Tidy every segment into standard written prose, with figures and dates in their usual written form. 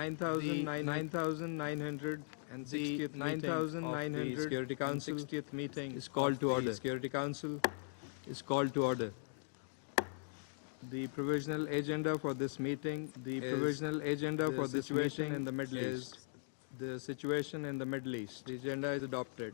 9,960th Security Council 60th meeting is called to order. Security Council is called to order. The provisional agenda for this meeting, the situation in the Middle East. The situation in the Middle East. The agenda is adopted.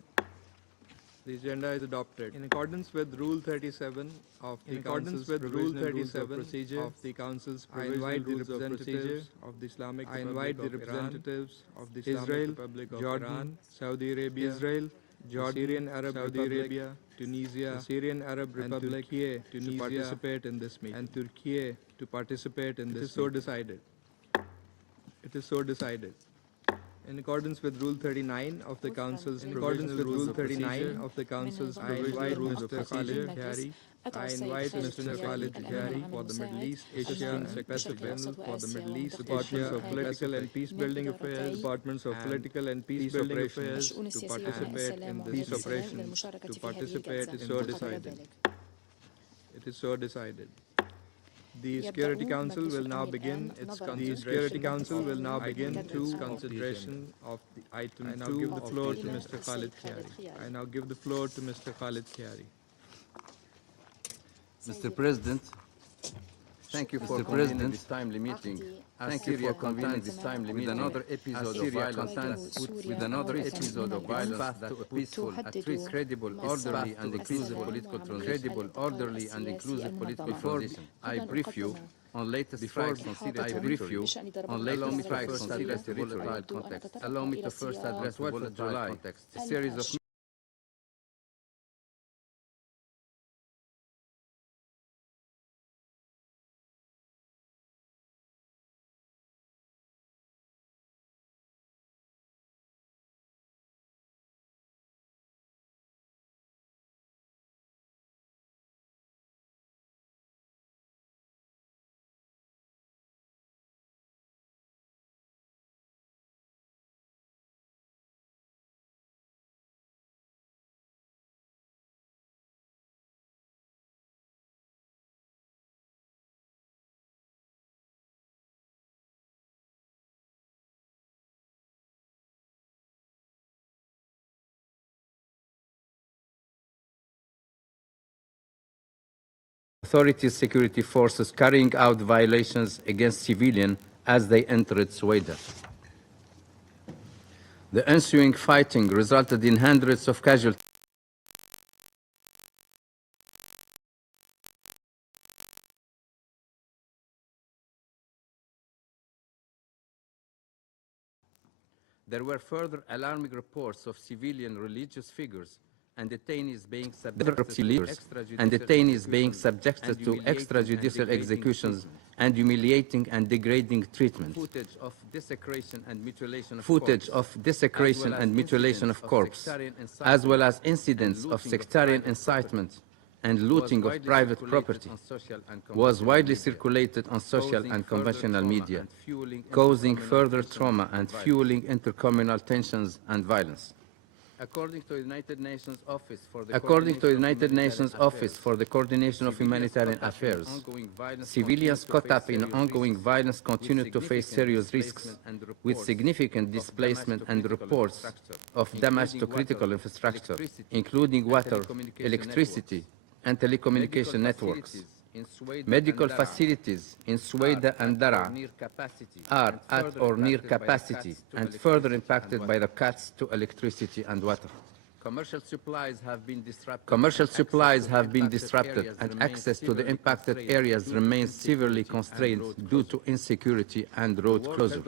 The agenda is adopted. In accordance with Rule 37 of the Council's Provisional Rules of Procedure of the Council's Provisional Rules of Procedure of the Islamic Republic of Iran, I invite the representatives of the Islamic Republic of Jordan, Saudi Arabia, Israel, Jordan, Syrian Arab Republic, Tunisia, the Syrian Arab Republic, and Turkey to participate in this meeting. And Turkey to participate in this. It is so decided. It is so decided. In accordance with Rule 39 of the Council's Provisional Rules of Procedure, I invite Mr. Khaled Khiari. I invite Mr. Khaled Khiari for the Middle East, Asia and Pacific, for the Middle East, Departments of Political and Peace Building Affairs, Departments of Political and Peace Building Affairs to participate in the peace operation. To participate is so decided. It is so decided. The Security Council will now begin its consideration of the item 2. I now give the floor to Mr. Khaled Khiari. I now give the floor to Mr. Khaled Khiari. Mr. President, thank you for convening this timely meeting. Thank you for convening this timely meeting. With another episode of violence that to a peaceful, at least credible, orderly and inclusive political transition. Transition. I brief you on latest strikes on Syria territory. Allow me to first address the volatile context. A series of authorities' security forces carrying out violations against civilians as they entered Sweden. The ensuing fighting resulted in hundreds of casualties. There were further alarming reports of civilian religious figures and detainees being subjected to extrajudicial executions and humiliating and degrading treatment. Footage of desecration and mutilation of corpse, as well as incidents of sectarian incitement and looting of private property, was widely circulated on social and conventional media, causing further trauma and fueling intercommunal tensions and violence. According to the United Nations Office for the Coordination of Humanitarian Affairs, civilians caught up in ongoing violence continue to face serious risks, with significant displacement and reports of damage to critical infrastructure, including water, electricity, and telecommunication networks. Medical facilities in Sweden and Dara are at or near capacity and further impacted by the cuts to electricity and water. Commercial supplies have been disrupted and access to the impacted areas remains severely constrained due to insecurity and road closure.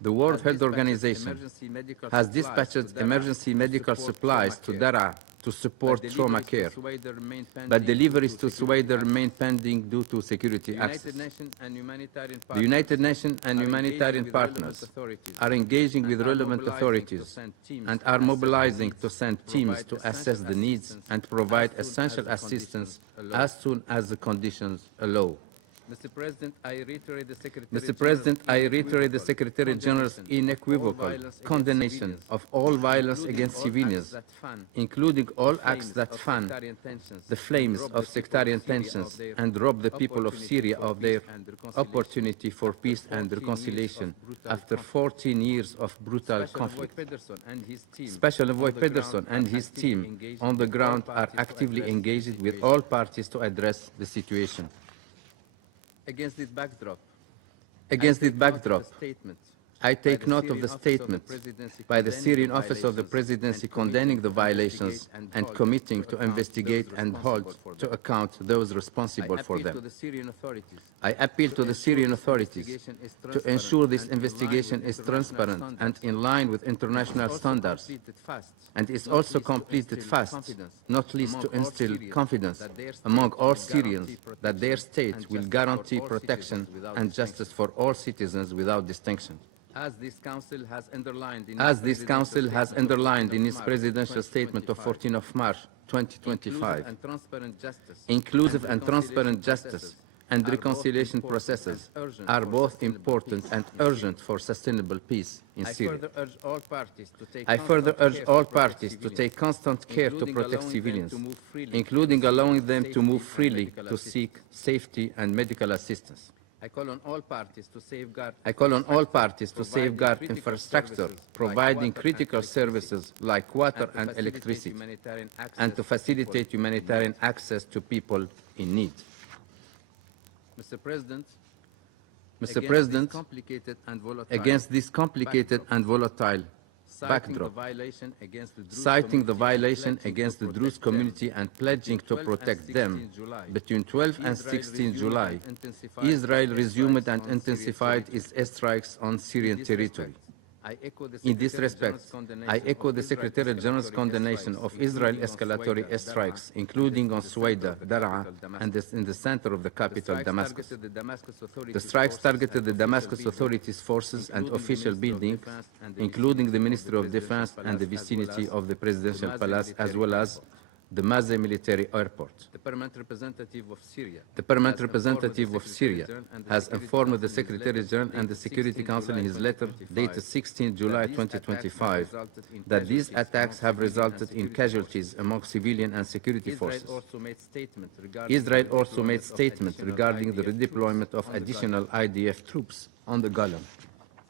The World Health Organization has dispatched emergency medical supplies to Dara to support trauma care, but deliveries to Sweden remain pending due to security access. The United Nations and humanitarian partners are engaging with relevant authorities and are mobilizing to send teams to assess the needs and provide essential assistance as soon as the conditions allow. Mr. President, I reiterate the Secretary General's unequivocal condemnation of all violence against civilians, including all acts that fan the flames of sectarian tensions and rob the people of Syria of their opportunity for peace and reconciliation after 14 years of brutal conflict. Special Envoy Pedersen and his team on the ground are actively engaged with all parties to address the situation. Against this backdrop, I take note of the statement by the Syrian Office of the Presidency condemning the violations and committing to investigate and hold to account those responsible for them. I appeal to the Syrian authorities to ensure this investigation is transparent and in line with international standards, and is also completed fast, not least to instill confidence among all Syrians that their state will guarantee protection and justice for all citizens without distinction. As this Council has underlined in its presidential statement of 14 March 2025, inclusive and transparent justice and reconciliation processes are both important and urgent for sustainable peace in Syria. I further urge all parties to take constant care to protect civilians, including allowing them to move freely to seek safety and medical assistance. I call on all parties to safeguard infrastructure, providing critical services like water and electricity, and to facilitate humanitarian access to people in need. Mr. President, against this complicated and volatile backdrop, citing the violation against the Druze community and pledging to protect them, between 12 and 16 July, Israel resumed and intensified its airstrikes on Syrian territory. In this respect, I echo the Secretary General's condemnation of Israel's escalatory airstrikes, including on Suwaida, Daraa, and in the center of the capital, Damascus. The strikes targeted the Damascus authorities' forces and official buildings, including the Ministry of Defense and the vicinity of the Presidential Palace, as well as the Maze military airport. The permanent representative of Syria has informed the Secretary General and the Security Council in his letter dated 16 July 2025 that these attacks have resulted in casualties among civilian and security forces. Israel also made statements regarding the redeployment of additional IDF troops on the Golan.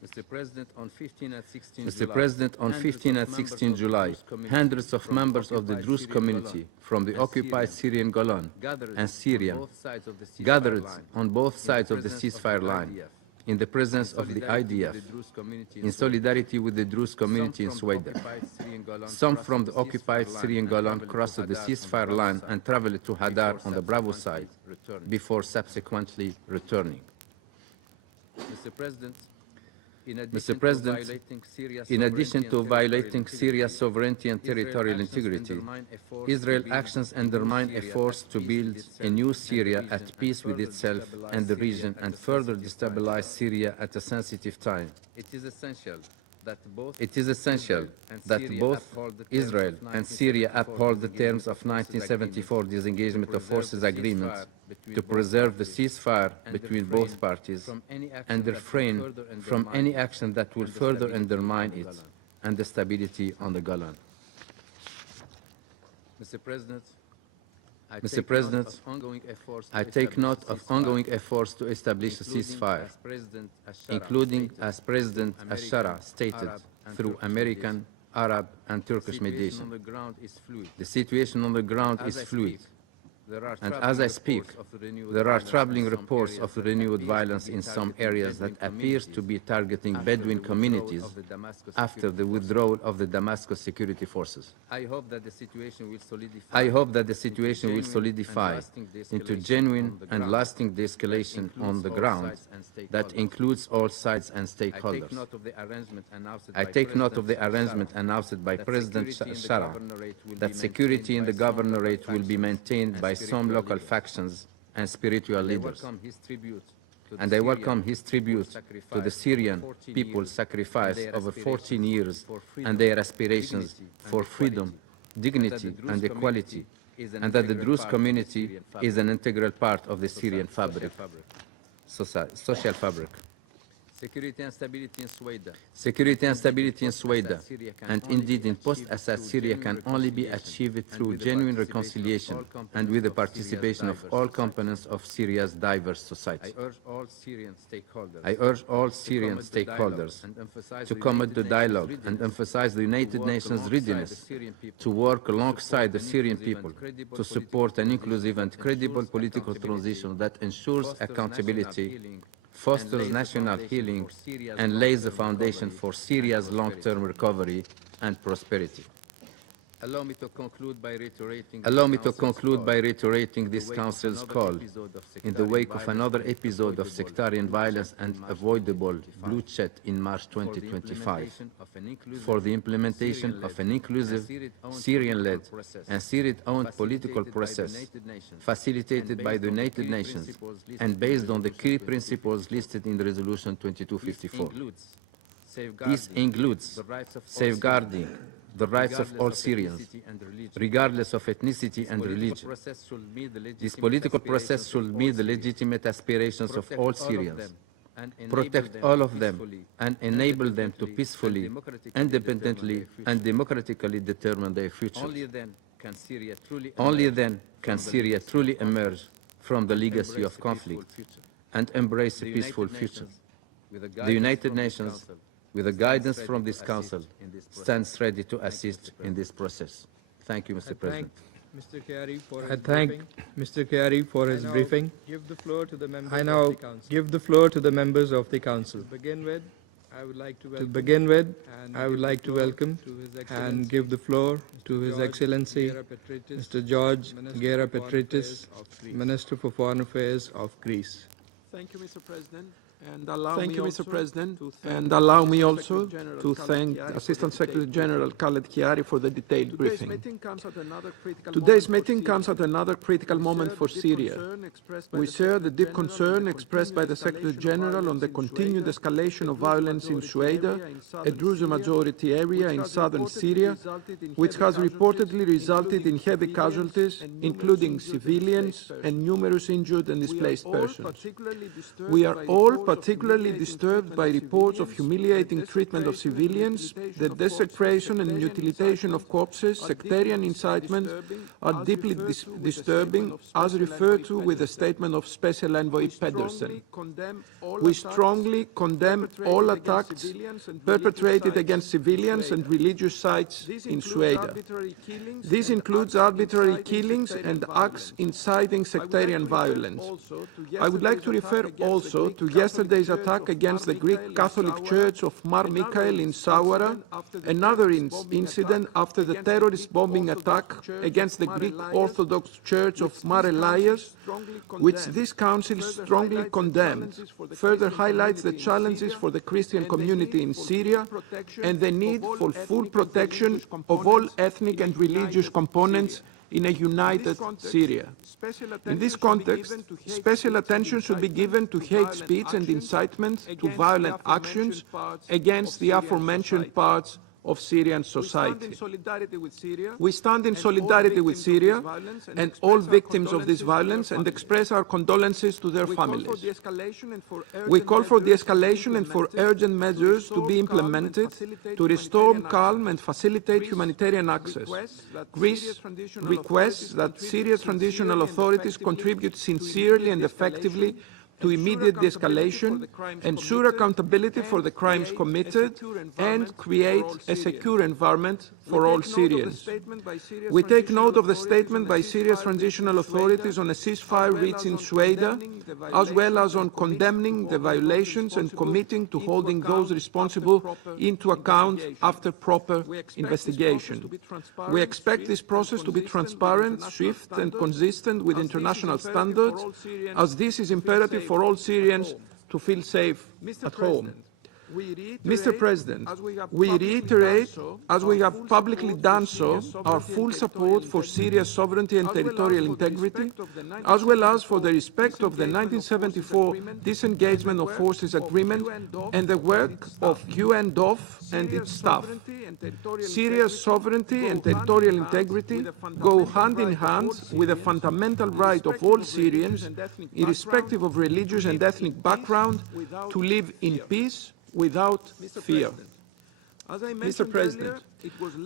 Mr. President, on 15 and 16 July, hundreds of members of the Druze community from the occupied Syrian Golan and Syria gathered on both sides of the ceasefire line in the presence of the IDF, in solidarity with the Druze community in Suwaida. Some from the occupied Syrian Golan crossed the ceasefire line and traveled to Hadar on the Bravo side before subsequently returning. Mr. President, in addition to violating Syria's sovereignty and territorial integrity, Israel's actions undermine efforts to build a new Syria at peace with itself and the region and further destabilize Syria at a sensitive time. It is essential that both Israel and Syria uphold the terms of 1974 disengagement of forces agreement to preserve the ceasefire between both parties and refrain from any action that will further undermine it and the stability on the Golan. Mr. President, I take note of ongoing efforts to establish a ceasefire, including, as President Al-Shara stated, through American, Arab, and Turkish mediation. The situation on the ground is fluid, and as I speak, there are troubling reports of renewed violence in some areas that appears to be targeting Bedouin communities after the withdrawal of the Damascus security forces. I hope that the situation will solidify into genuine and lasting de-escalation on the ground that includes all sides and stakeholders. I take note of the arrangement announced by President Shara that security in the governorate will be maintained by some local factions and spiritual leaders. And I welcome his tribute to the Syrian people's sacrifice over 14 years and their aspirations for freedom, dignity, and equality and that the Druze community is an integral part of the Syrian fabric, social fabric. Security and stability in Sweden, and indeed in post-Assad Syria, can only be achieved through genuine reconciliation and with the participation of all components of Syria's diverse society. I urge all Syrian stakeholders to commit the dialogue and emphasize the United Nations' readiness to work alongside the Syrian people to support an inclusive and credible political transition that ensures accountability, fosters national healing, and lays the foundation for Syria's long-term recovery and prosperity. Allow me to conclude by reiterating this Council's call, in the wake of another episode of sectarian violence and avoidable bloodshed in March 2025, for the implementation of an inclusive, Syrian-led and Syrian-owned political process, facilitated by the United Nations and based on the key principles listed in Resolution 2254. This includes safeguarding the rights of all Syrians, regardless of ethnicity and religion. This political process should meet the legitimate aspirations of all Syrians, protect all of them, and enable them to peacefully, independently, and democratically determine their future. Only then can Syria truly emerge from the legacy of conflict and embrace a peaceful future. The United Nations, with the guidance from this Council, stands ready to assist in this process. Thank you, Mr. President. I thank Mr. Khiari for his briefing. I now give the floor to the members of the Council. To begin with, I would like to welcome and give the floor to His Excellency Mr. George Gera Petritis, Minister for Foreign Affairs of Greece. Thank you, Mr. President. And allow me also to thank Assistant Secretary General Khaled Khiari for the detailed briefing. Today's meeting comes at another critical moment for Syria. We share the deep concern expressed by the Secretary General on the continued escalation of violence in Sueda, a Druze majority area in southern Syria, which has reportedly resulted in heavy casualties, including civilians and numerous injured and displaced persons. We are all particularly disturbed by reports of humiliating treatment of civilians. The desecration and mutilation of corpses, sectarian incitement are deeply disturbing, as referred to with the statement of Special Envoy Pedersen. We strongly condemn all attacks perpetrated against civilians and religious sites in Sueda. This includes arbitrary killings and acts inciting sectarian violence. I would like to refer also to yesterday's attack against the Greek Catholic Church of Mar Michael in Sawara, another incident after the terrorist bombing attack against the Greek Orthodox Church of Mar Elias, which this Council strongly condemned, further highlights the challenges for the Christian community in Syria and the need for full protection of all ethnic and religious components in a united Syria. In this context, special attention should be given to hate speech and incitement to violent actions against the aforementioned parts of Syrian society. We stand in solidarity with Syria and all victims of this violence and express our condolences to their families. We call for de-escalation and for urgent measures to be implemented to restore calm and facilitate humanitarian access. Greece requests that Syria's transitional authorities contribute sincerely and effectively to immediate de-escalation, ensure accountability for the crimes committed, and create a secure environment for all Syrians. We take note of the statement by Syria's transitional authorities on a ceasefire reached in Sueda, as well as on condemning the violations and committing to holding those responsible into account after proper investigation. We expect this process to be transparent, swift, and consistent with international standards, as this is imperative for all Syrians to feel safe at home. Mr. President, we reiterate, as we have publicly done so, our full support for Syria's sovereignty and territorial integrity, as well as for the respect of the 1974 Disengagement of Forces Agreement and the work of UNDOF and its staff. Syria's sovereignty and territorial integrity go hand in hand with the fundamental right of all Syrians, irrespective of religious and ethnic background, to live in peace without fear. Mr. President,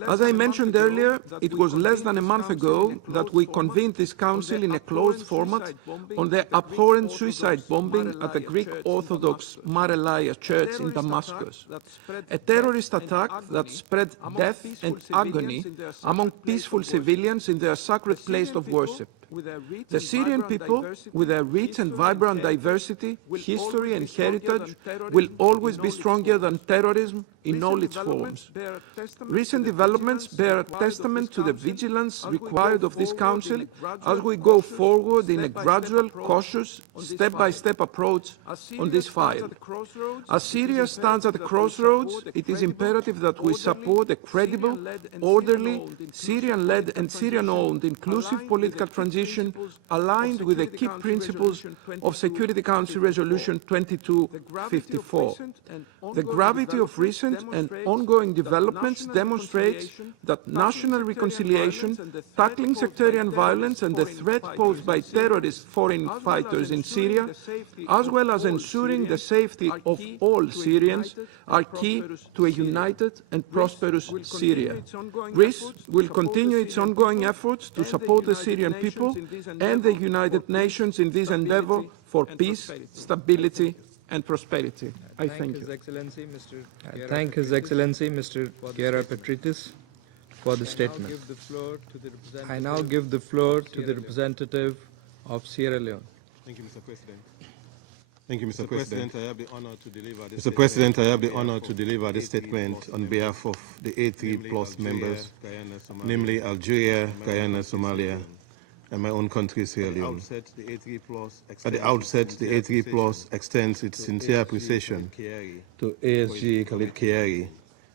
as I mentioned earlier, it was less than a month ago that we convened this Council in a closed format on the abhorrent suicide bombing at the Greek Orthodox Mar Elia Church in Damascus, a terrorist attack that spread death and agony among peaceful civilians in their sacred place of worship. The Syrian people, with their rich and vibrant diversity, history and heritage, will always be stronger than terrorism in all its forms. Recent developments bear testament to the vigilance required of this Council as we go forward in a gradual, cautious, step-by-step approach on this file. As Syria stands at a crossroads, it is imperative that we support a credible, orderly, Syrian-led and Syrian-owned inclusive political transition aligned with the key principles of Security Council Resolution 2254. The gravity of recent and ongoing developments demonstrates that national reconciliation, tackling sectarian violence and the threat posed by terrorist foreign fighters in Syria, as well as ensuring the safety of all Syrians, are key to a united and prosperous Syria. Greece will continue its ongoing efforts to support the Syrian people and the United Nations in this endeavor for peace, stability, and prosperity. I thank you. Thank His Excellency, Mr. Khiari Petritis, for the statement. I now give the floor to the representative of Sierra Leone. Thank you, Mr. President. Thank you, Mr. President. I have the honor to deliver this Mr. President, I have the honor to deliver this statement on behalf of the A3 Plus members, namely Algeria, Guyana, Somalia, and my own country, Sierra Leone. At the outset, the A3 Plus extends its sincere appreciation to ASG Khaled Khiari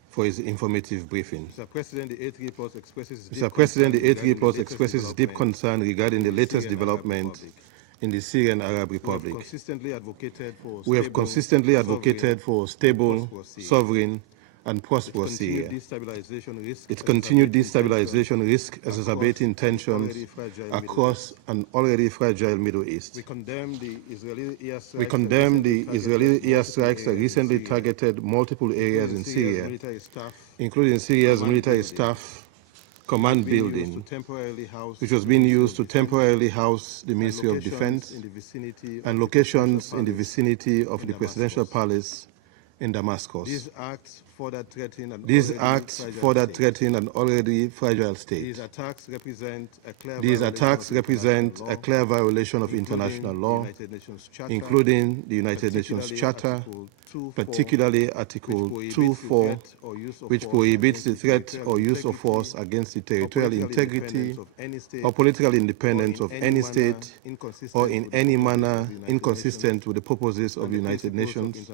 for his informative briefing. Mr. President, the A3 Plus expresses deep concern regarding the latest development in the Syrian Arab Republic. We have consistently advocated for stable, sovereign, and prosperous Syria. Its continued destabilization risks exacerbating tensions across an already fragile Middle East. We condemn the Israeli airstrikes that recently targeted multiple areas in Syria, including Syria's military staff command building, which was being used to temporarily house the Ministry of Defense, and locations in the vicinity of the presidential palace in Damascus. These acts further threaten an already fragile state. These attacks represent a clear violation of international law, including the United Nations Charter, particularly Article 2.4, which prohibits the threat or use of force against the territorial integrity or political independence of any state, or in any manner inconsistent with the purposes of the United Nations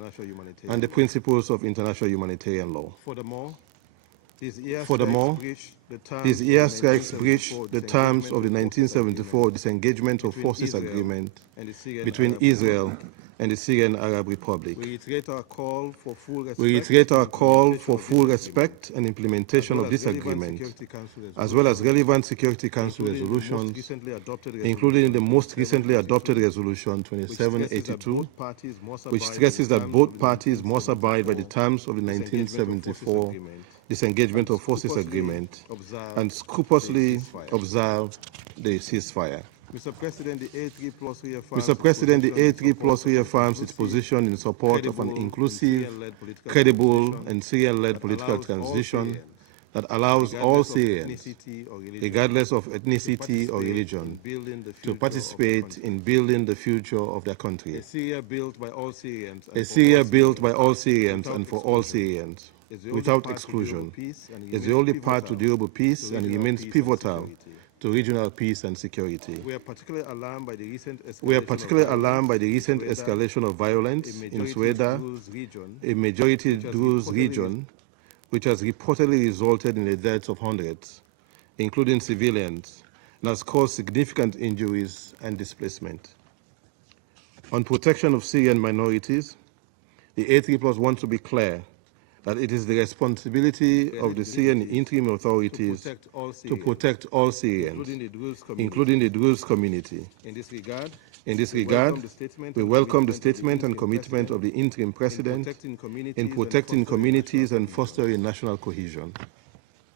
and the principles of international humanitarian law. Furthermore, these airstrikes breach the terms of the 1974 Disengagement of Forces Agreement between Israel and the Syrian Arab Republic. We reiterate our call for full respect and implementation of this agreement, as well as relevant Security Council resolutions, including the most recently adopted Resolution 2782, which stresses that both parties must abide by the terms of the 1974 Disengagement of Forces Agreement and scrupulously observe the ceasefire. Mr. President, the A3 Plus reaffirms its position in support of an inclusive, credible, and Syrian-led political transition that allows all Syrians, regardless of ethnicity or religion, to participate in building the future of their country. A Syria built by all Syrians and for all Syrians, without exclusion, is the only path to durable peace and remains pivotal to regional peace and security. We are particularly alarmed by the recent escalation of violence in Sweden, a majority Druze region, which has reportedly resulted in the deaths of hundreds, including civilians, and has caused significant injuries and displacement. On protection of Syrian minorities, the A3+ wants to be clear that it is the responsibility of the Syrian interim authorities to protect all Syrians, including the Druze community. In this regard, we welcome the statement and commitment of the interim president in protecting communities and fostering national cohesion.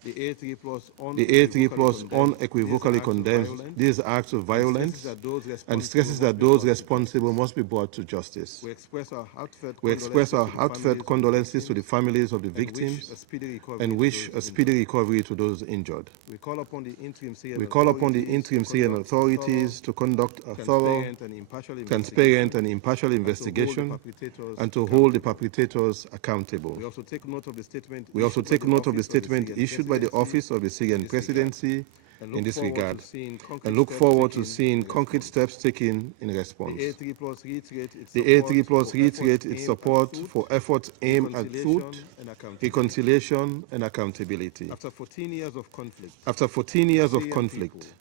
The A3+ unequivocally condemns these acts of violence and stresses that those responsible must be brought to justice. We express our heartfelt condolences to the families of the victims and wish a speedy recovery to those injured. We call upon the interim Syrian authorities to conduct a thorough, transparent and impartial investigation and to hold the perpetrators accountable. We also take note of the statement issued by the Office of the Syrian Presidency in this regard and look forward to seeing concrete steps taken in response. The A3+ reiterates its support for efforts aimed at truth, reconciliation and accountability. After 14 years of conflict,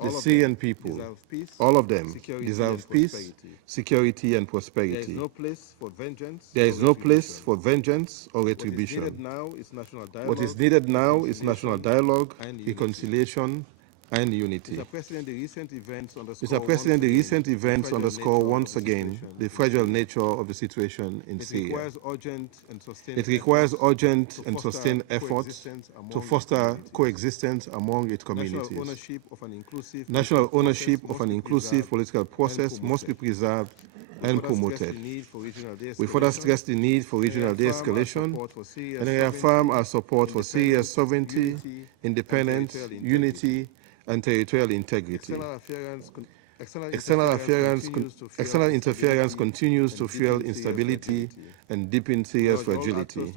the Syrian people, all of them, deserve peace, security and prosperity. There is no place for vengeance or retribution. What is needed now is national dialogue, reconciliation and unity. Mr. President, the recent events underscore once again the fragile nature of the situation in Syria. It requires urgent and sustained efforts to foster coexistence among its communities. National ownership of an inclusive political process must be preserved and promoted. We further stress the need for regional de-escalation and reaffirm our support for Syria's sovereignty, independence, unity, and territorial integrity. External interference continues to fuel instability and deepen Syria's fragility.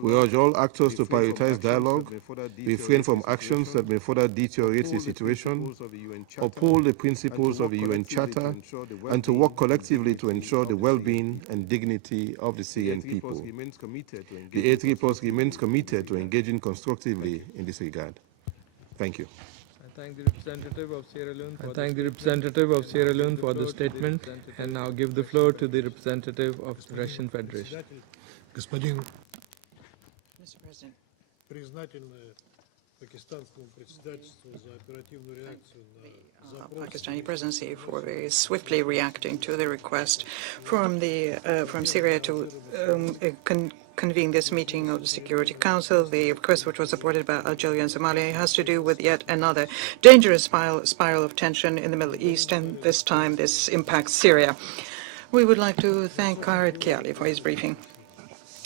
We urge all actors to prioritize dialogue, refrain from actions that may further deteriorate the situation, uphold the principles of the UN Charter, and to work collectively to ensure the well-being and dignity of the Syrian people. The A3+ remains committed to engaging constructively in this regard. Thank you. I thank the representative of Sierra Leone for the statement and now give the floor to the representative of the Russian Federation. Mr. President. Pakistani presidency for very swiftly reacting to the request from Syria to convene this meeting of the Security Council. The request, which was supported by Algeria and Somalia, has to do with yet another dangerous spiral of tension in the Middle East, and this time this impacts Syria. We would like to thank Khiari for his briefing.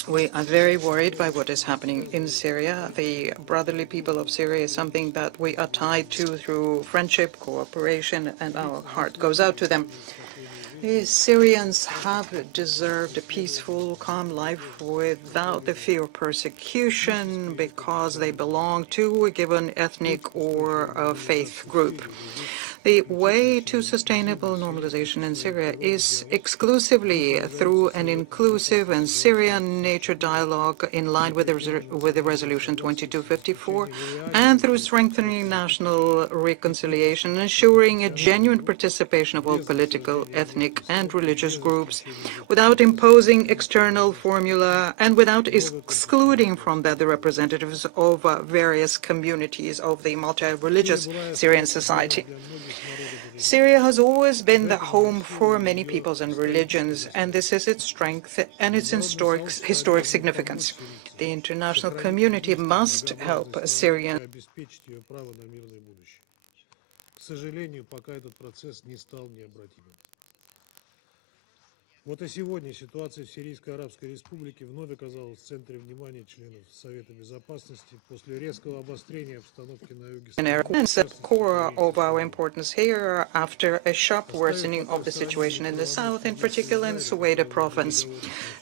We are very worried by what is happening in Syria. The brotherly people of Syria is something that we are tied to through friendship, cooperation, and our heart goes out to them. The Syrians have deserved a peaceful, calm life without the fear of persecution because they belong to a given ethnic or a faith group. The way to sustainable normalization in Syria is exclusively through an inclusive and Syrian-natured dialogue in line with the Resolution 2254 and through strengthening national reconciliation, ensuring a genuine participation of all political, ethnic and religious groups without imposing external formula and without excluding from that the representatives of various communities of the multi-religious Syrian society. Syria has always been the home for many peoples and religions, and this is its strength and its historic significance. The international community must help Syrians. Вот и сегодня ситуация в Сирийской Арабской Республике вновь оказалась в центре внимания членов Совета Безопасности после резкого обострения обстановки на юге страны. And the core of our importance here after a sharp worsening of the situation in the south, in particular in Soweto province.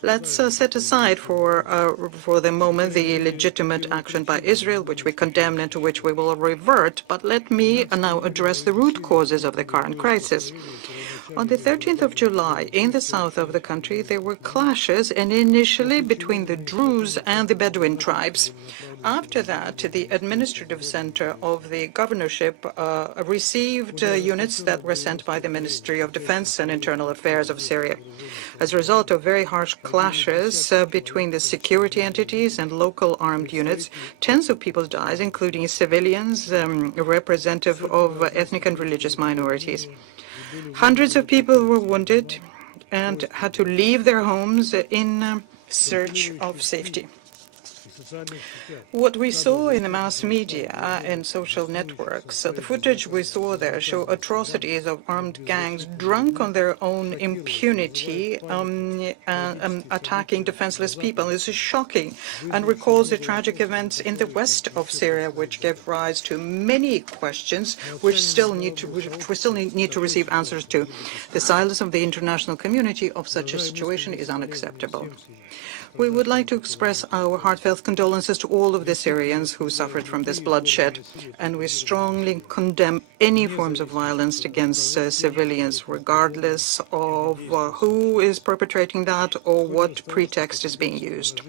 Let's set aside for the moment the legitimate action by Israel, which we condemn and to which we will revert, but let me now address the root causes of the current crisis. On the 13th of July, in the south of the country, there were clashes, and initially between the Druze and the Bedouin tribes. After that, the administrative center of the governorship received units that were sent by the Ministry of Defense and Internal Affairs of Syria. As a result of very harsh clashes between the security entities and local armed units, tens of people died, including civilians, representative of ethnic and religious minorities. Hundreds of people were wounded and had to leave their homes in search of safety. What we saw in the mass media and social networks, the footage we saw there show atrocities of armed gangs drunk on their own impunity, attacking defenseless people. This is shocking and recalls the tragic events in the west of Syria, which gave rise to many questions which we still need to receive answers to. The silence of the international community of such a situation is unacceptable. We would like to express our heartfelt condolences to all of the Syrians who suffered from this bloodshed, and we strongly condemn any forms of violence against civilians, regardless of who is perpetrating that or what pretext is being used.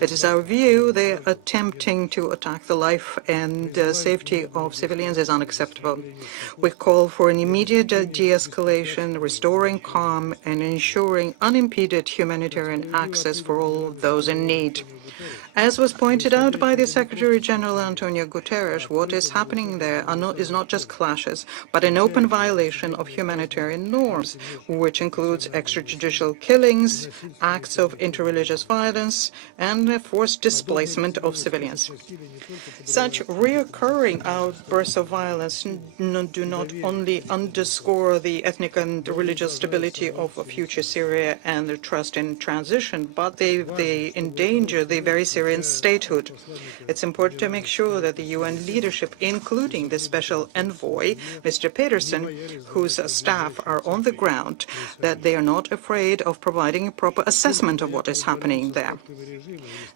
It is our view that attempting to attack the life and safety of civilians is unacceptable. We call for an immediate de-escalation, restoring calm, and ensuring unimpeded humanitarian access for all those in need. As was pointed out by the Secretary-General Antonio Guterres, what is happening there is not just clashes, but an open violation of humanitarian norms, which includes extrajudicial killings, acts of interreligious violence, and forced displacement of civilians. Such reoccurring outbursts of violence do not only underscore the ethnic and religious stability of a future Syria and the trust in transition, but they endanger the very Syrian statehood. It's important to make sure that the UN leadership, including the special envoy, Mr. Peterson, whose staff are on the ground, that they are not afraid of providing a proper assessment of what is happening there.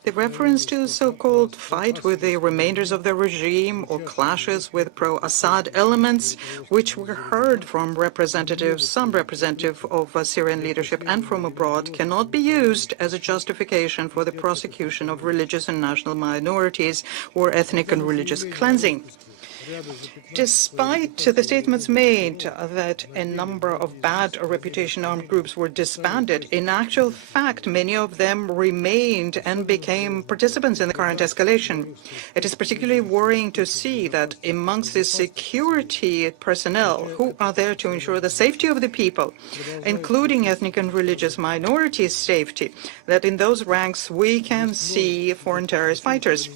The reference to so-called fight with the remainders of the regime or clashes with pro-Assad elements, which were heard from some representative of Syrian leadership and from abroad, cannot be used as a justification for the prosecution of religious and national minorities or ethnic and religious cleansing. Despite the statements made that a number of bad reputation armed groups were disbanded, in actual fact, many of them remained and became participants in the current escalation. It is particularly worrying to see that amongst the security personnel who are there to ensure the safety of the people, including ethnic and religious minorities' safety, that in those ranks we can see foreign terrorist fighters.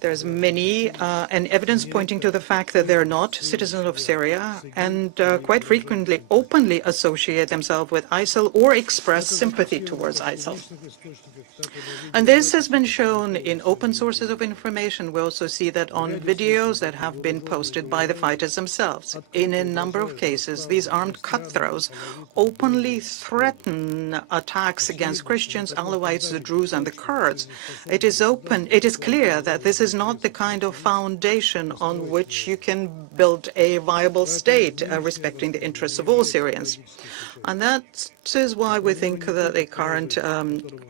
There's many and evidence pointing to the fact that they're not citizens of Syria and quite frequently openly associate themselves with ISIL or express sympathy towards ISIL. And this has been shown in open sources of information. We also see that on videos that have been posted by the fighters themselves. In a number of cases, these armed cutthroats openly threaten attacks against Christians, Alawites, the Druze, and the Kurds. It is clear that this is not the kind of foundation on which you can build a viable state respecting the interests of all Syrians. And that is why we think that the current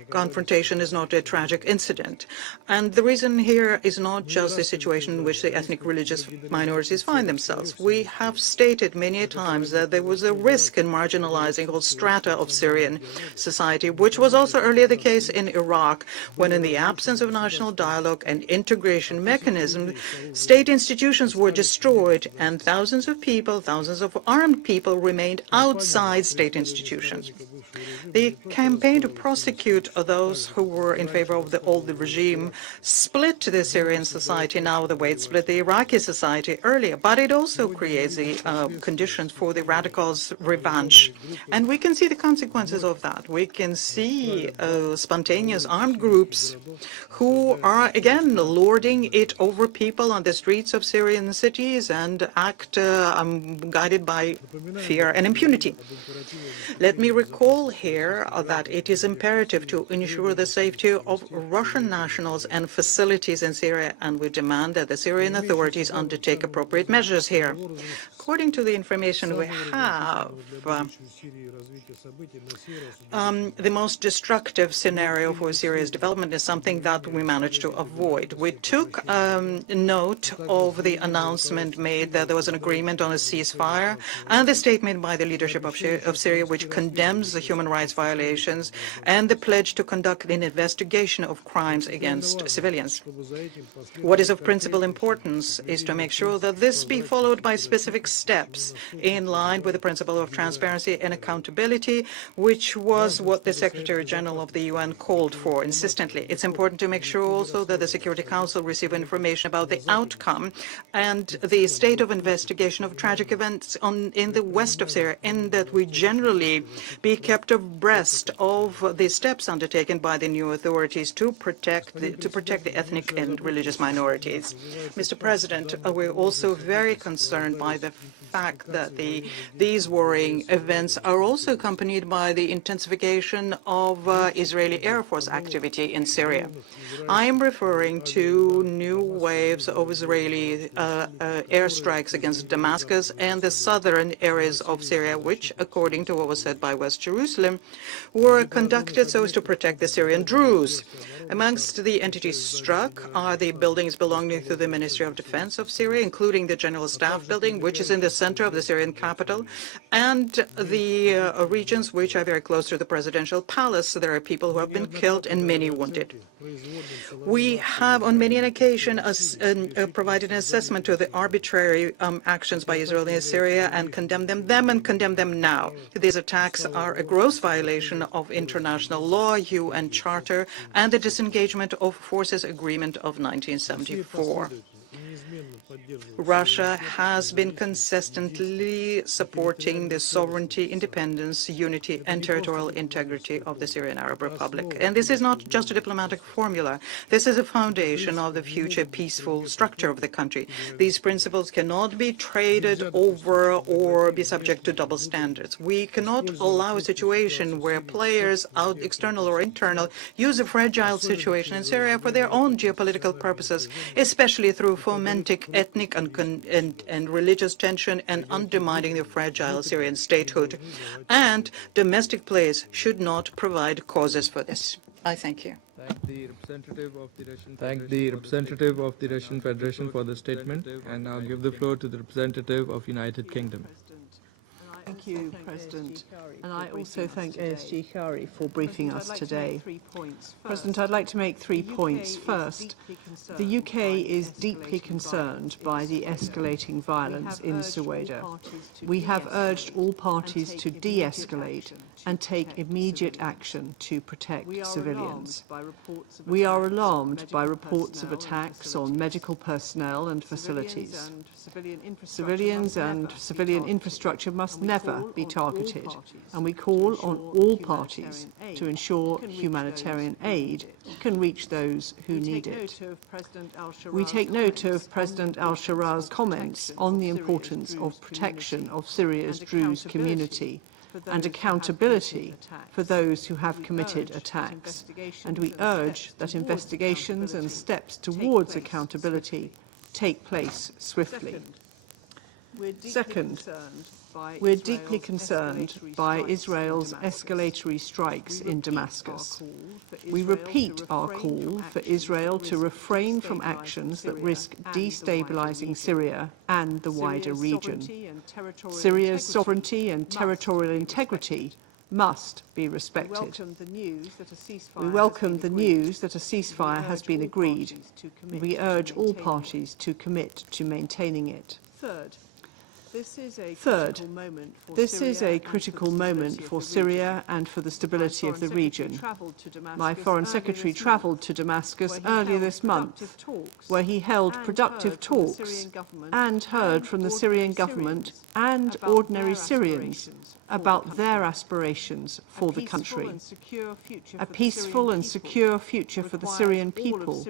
confrontation is not a tragic incident. And the reason here is not just the situation in which the ethnic religious minorities find themselves. We have stated many times that there was a risk in marginalizing whole strata of Syrian society, which was also earlier the case in Iraq, when in the absence of national dialogue and integration mechanism, state institutions were destroyed and thousands of people, thousands of armed people remained outside state state institutions. The campaign to prosecute those who were in favor of the old regime split the Syrian society now the way it split the Iraqi society earlier, but it also creates the conditions for the radicals' revanche. And we can see the consequences of that. We can see spontaneous armed groups who are, again, lording it over people on the streets of Syrian cities and act guided by fear and impunity. Let me recall here that it is imperative to ensure the safety of Russian nationals and facilities in Syria, and we demand that the Syrian authorities undertake appropriate measures here. According to the information we have, the most destructive scenario for Syria's development is something that we managed to avoid. We took note of the announcement made that there was an agreement on a ceasefire and the statement by the leadership of Syria which condemns the human rights violations and the pledge to conduct an investigation of crimes against civilians. What is of principal importance is to make sure that this be followed by specific steps in line with the principle of transparency and accountability, which was what the Secretary General of the UN called for insistently. It's important to make sure also that the Security Council receive information about the outcome and the state of investigation of tragic events in the west of Syria, and that we generally be kept abreast of the steps undertaken by the new authorities to protect the ethnic and religious minorities. Mr. President, we're also very concerned by the fact that these worrying events are also accompanied by the intensification of Israeli Air Force activity in Syria. I am referring to new waves of Israeli airstrikes against Damascus and the southern areas of Syria, which, according to what was said by West Jerusalem, were conducted so as to protect the Syrian Druze. Amongst the entities struck are the buildings belonging to the Ministry of Defense of Syria, including the General Staff building, which is in the center of the Syrian capital, and the regions which are very close to the presidential palace. There are people who have been killed and many wounded. We have on many an occasion provided an assessment to the arbitrary actions by Israel in Syria and condemned them then and condemn them now. These attacks are a gross violation of international law, UN Charter, and the disengagement of forces agreement of 1974. Russia has been consistently supporting the sovereignty, independence, unity, and territorial integrity of the Syrian Arab Republic. And this is not just a diplomatic formula. This is a foundation of the future peaceful structure of the country. These principles cannot be traded over or be subject to double standards. We cannot allow a situation where players, external or internal, use a fragile situation in Syria for their own geopolitical purposes, especially through fomenting ethnic and religious tension and undermining the fragile Syrian statehood. And domestic players should not provide causes for this. I thank you. Thank the representative of the Russian Federation for the statement, and I'll give the floor to the representative of United Kingdom. Thank you, President. And I also thank ASG Khiari for briefing us today. President, I'd like to make 3 points. First, the UK is deeply concerned by the escalating violence in Soweto. We have urged all parties to de-escalate and take immediate action to protect civilians. We are alarmed by reports of attacks on medical personnel and facilities. Civilians and civilian infrastructure must never be targeted, and we call on all parties to ensure humanitarian aid can reach those who need it. We take note of President al-Shara's comments on the importance of protection of Syria's Druze community and accountability for those who have committed attacks, and we urge that investigations and steps towards accountability take place swiftly. Second, we're deeply concerned by Israel's escalatory strikes in Damascus. We repeat our call for Israel to refrain from actions that risk destabilizing Syria and the wider region. Syria's sovereignty and territorial integrity must be respected. We welcome the news that a ceasefire has been agreed. We urge all parties to commit to maintaining it. Third, this is a critical moment for Syria and for the stability of the region. My Foreign Secretary travelled to Damascus earlier this month, where he held productive talks and heard from the Syrian government and ordinary Syrians about their aspirations for the country. A peaceful and secure future for the Syrian people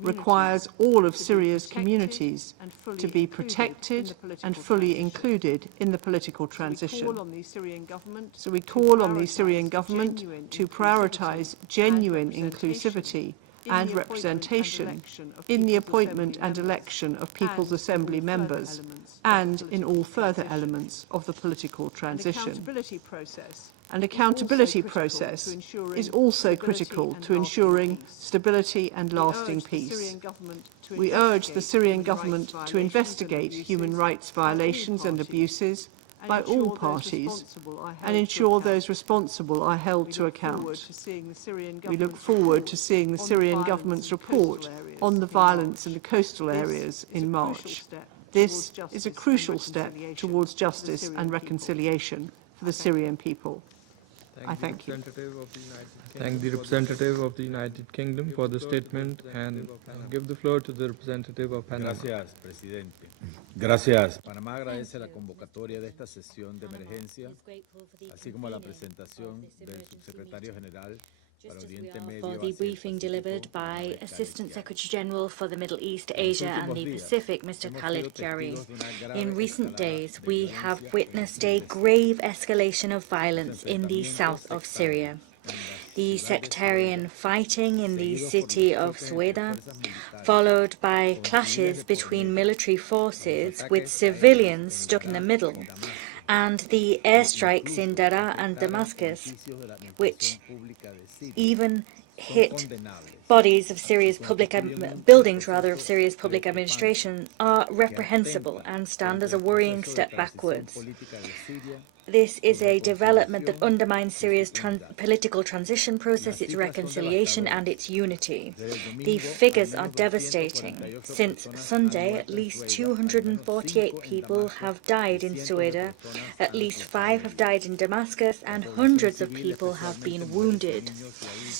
requires all of Syria's communities to be protected and fully included in the political transition. So we call on the Syrian government to prioritise genuine inclusivity and representation in the appointment and election of People's Assembly members and in all further elements of the political transition. An accountability process is also critical to ensuring stability and lasting peace. We urge the Syrian government to investigate human rights violations and abuses by all parties and ensure those responsible are held to account. We look forward to seeing the Syrian government's report on the violence in the coastal areas in March. This is a crucial step towards justice and reconciliation for the Syrian people. I thank you. Thank the representative of the United Kingdom for the statement and give the floor to the representative of Panama. Gracias, presidente. Gracias. Panamá agradece la convocatoria de esta sesión de emergencia, así como la presentación del subsecretario general for the briefing delivered by Assistant Secretary General for the Middle East, Asia and the Pacific, Mr. Khaled Khiari. In recent days, we have witnessed a grave escalation of violence in the south of Syria. The sectarian fighting in the city of Ceuta, followed by clashes between military forces with civilians stuck in the middle, and the airstrikes in Daraa and Damascus, which even hit buildings of Syria's public administration, are reprehensible and stand as a worrying step backwards. This is a development that undermines Syria's political transition process, its reconciliation and its unity. The figures are devastating. Since Sunday, at least 248 people have died in Ceuta, at least 5 have died in Damascus, and hundreds of people have been wounded.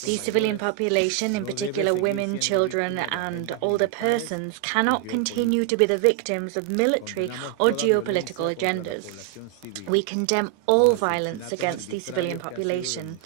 The civilian population, in particular women, children and older persons, cannot continue to be the victims of military or geopolitical agendas. We condemn all violence against the civilian population,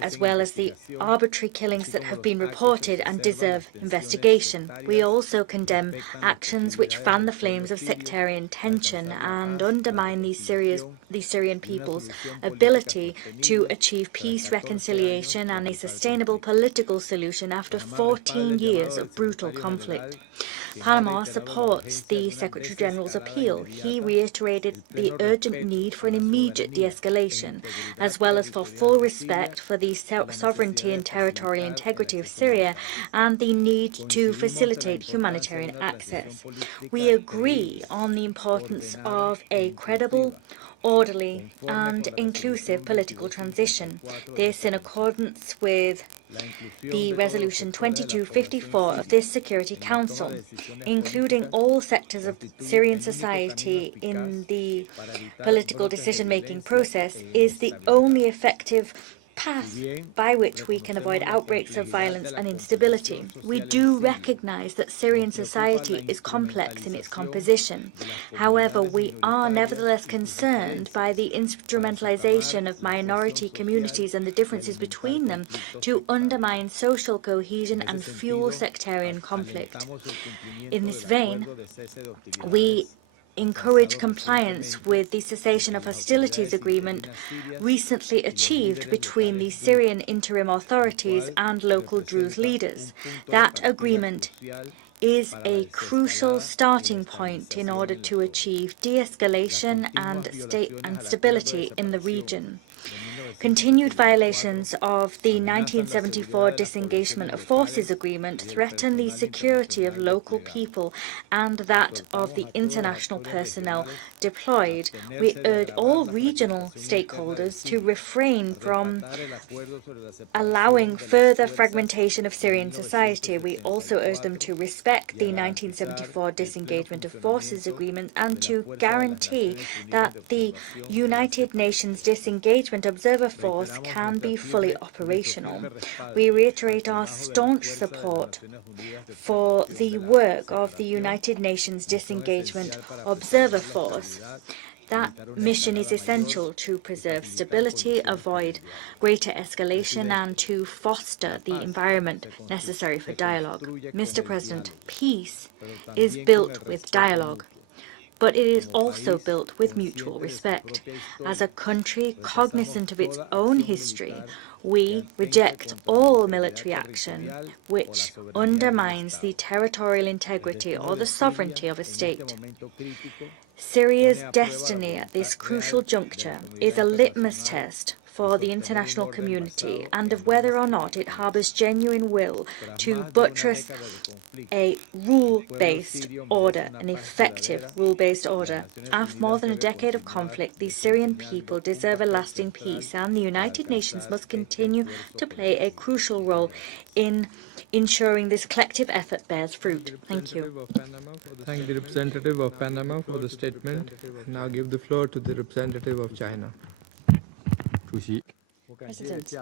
as well as the arbitrary killings that have been reported and deserve investigation. We also condemn actions which fan the flames of sectarian tension and undermine the Syrian people's ability to achieve peace, reconciliation and a sustainable political solution after 14 years of brutal conflict. Panama supports the Secretary General's appeal. He reiterated the urgent need for an immediate de-escalation, as well as for full respect for the sovereignty and territorial integrity of Syria and the need to facilitate humanitarian access. We agree on the importance of a credible, orderly and inclusive political transition. This in accordance with the Resolution 2254 of this Security Council, including all sectors of Syrian society in the political decision-making process, is the only effective path by which we can avoid outbreaks of violence and instability. We do recognize that Syrian society is complex in its composition. However, we are nevertheless concerned by the instrumentalization of minority communities and the differences between them to undermine social cohesion and fuel sectarian conflict. In this vein, we encourage compliance with the cessation of hostilities agreement recently achieved between the Syrian interim authorities and local Druze leaders. That agreement is a crucial starting point in order to achieve de-escalation and stability in the region. Continued violations of the 1974 Disengagement of Forces Agreement threaten the security of local people and that of the international personnel deployed. We urge all regional stakeholders to refrain from allowing further fragmentation of Syrian society. We also urge them to respect the 1974 Disengagement of Forces Agreement and to guarantee that the United Nations Disengagement Observer Force can be fully operational. We reiterate our staunch support for the work of the United Nations Disengagement Observer Force. That mission is essential to preserve stability, avoid greater escalation, and to foster the environment necessary for dialogue. Mr. President, peace is built with dialogue, but it is also built with mutual respect. As a country cognizant of its own history, we reject all military action which undermines the territorial integrity or the sovereignty of a state. Syria's destiny at this crucial juncture is a litmus test for the international community and of whether or not it harbours genuine will to buttress a rule-based order, an effective rule-based order. After more than a decade of conflict, the Syrian people deserve a lasting peace, and the United Nations must continue to play a crucial role in ensuring this collective effort bears fruit. Thank you. Thank the representative of Panama for the statement. Now give the floor to the representative of China. President,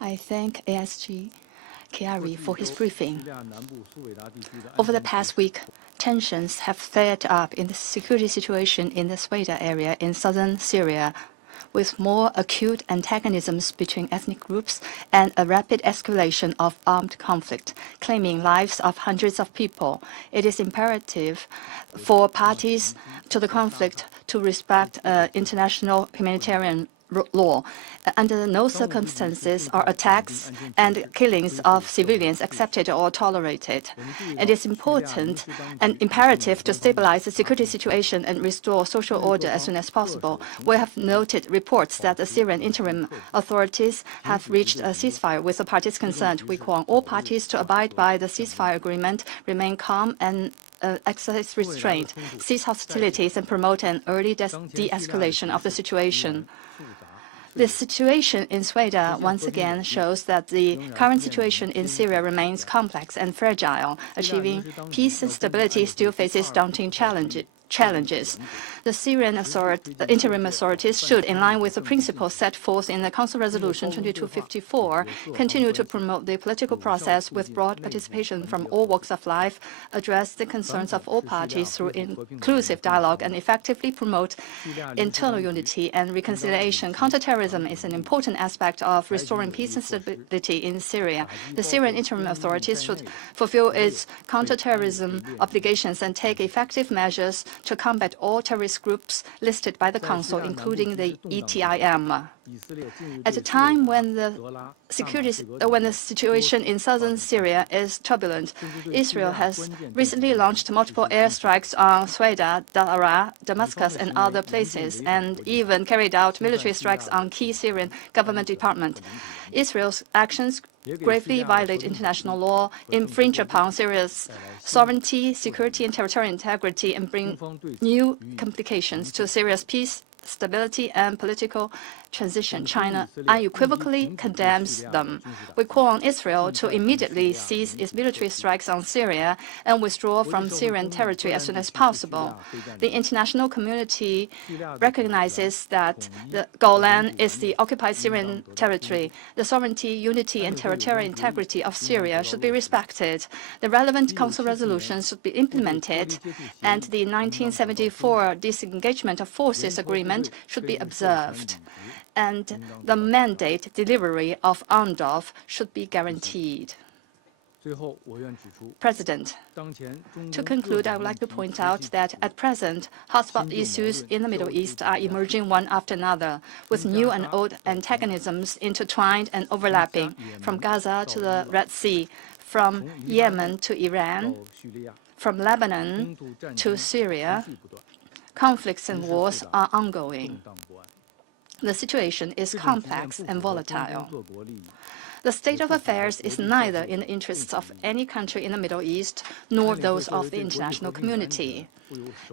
I thank ASG Khiari for his briefing. Over the past week, tensions have flared up in the security situation in the Sweda area in southern Syria, with more acute antagonisms between ethnic groups and a rapid escalation of armed conflict, claiming lives of hundreds of people. It is imperative for parties to the conflict to respect international humanitarian law. Under no circumstances are attacks and killings of civilians accepted or tolerated. It is important and imperative to stabilize the security situation and restore social order as soon as possible. We have noted reports that the Syrian interim authorities have reached a ceasefire with the parties concerned. We call on all parties to abide by the ceasefire agreement, remain calm and exercise restraint, cease hostilities, and promote an early de-escalation of the situation. The situation in Sweda once again shows that the current situation in Syria remains complex and fragile. Achieving peace and stability still faces daunting challenges. The Syrian interim authorities should, in line with the principles set forth in the Council Resolution 2254, continue to promote the political process with broad participation from all walks of life, address the concerns of all parties through inclusive dialogue, and effectively promote internal unity and reconciliation. Counterterrorism is an important aspect of restoring peace and stability in Syria. The Syrian interim authorities should fulfill its counterterrorism obligations and take effective measures to combat all terrorist groups listed by the Council, including the ETIM. At a time when the situation in southern Syria is turbulent, Israel has recently launched multiple airstrikes on Sweda, Daraa, Damascus, and other places, and even carried out military strikes on key Syrian government departments. Israel's actions gravely violate international law, infringe upon Syria's sovereignty, security, and territorial integrity, and bring new complications to Syria's peace, stability, and political transition. China unequivocally condemns them. We call on Israel to immediately cease its military strikes on Syria and withdraw from Syrian territory as soon as possible. The international community recognizes that the Golan is the occupied Syrian territory. The sovereignty, unity, and territorial integrity of Syria should be respected. The relevant Council resolutions should be implemented, and the 1974 Disengagement of Forces Agreement should be observed, and the mandate delivery of UNDOF should be guaranteed. President, to conclude, I would like to point out that at present, hotspot issues in the Middle East are emerging one after another, with new and old antagonisms intertwined and overlapping, from Gaza to the Red Sea, from Yemen to Iran, from Lebanon to Syria. Conflicts and wars are ongoing. The situation is complex and volatile. The state of affairs is neither in the interests of any country in the Middle East nor those of the international community.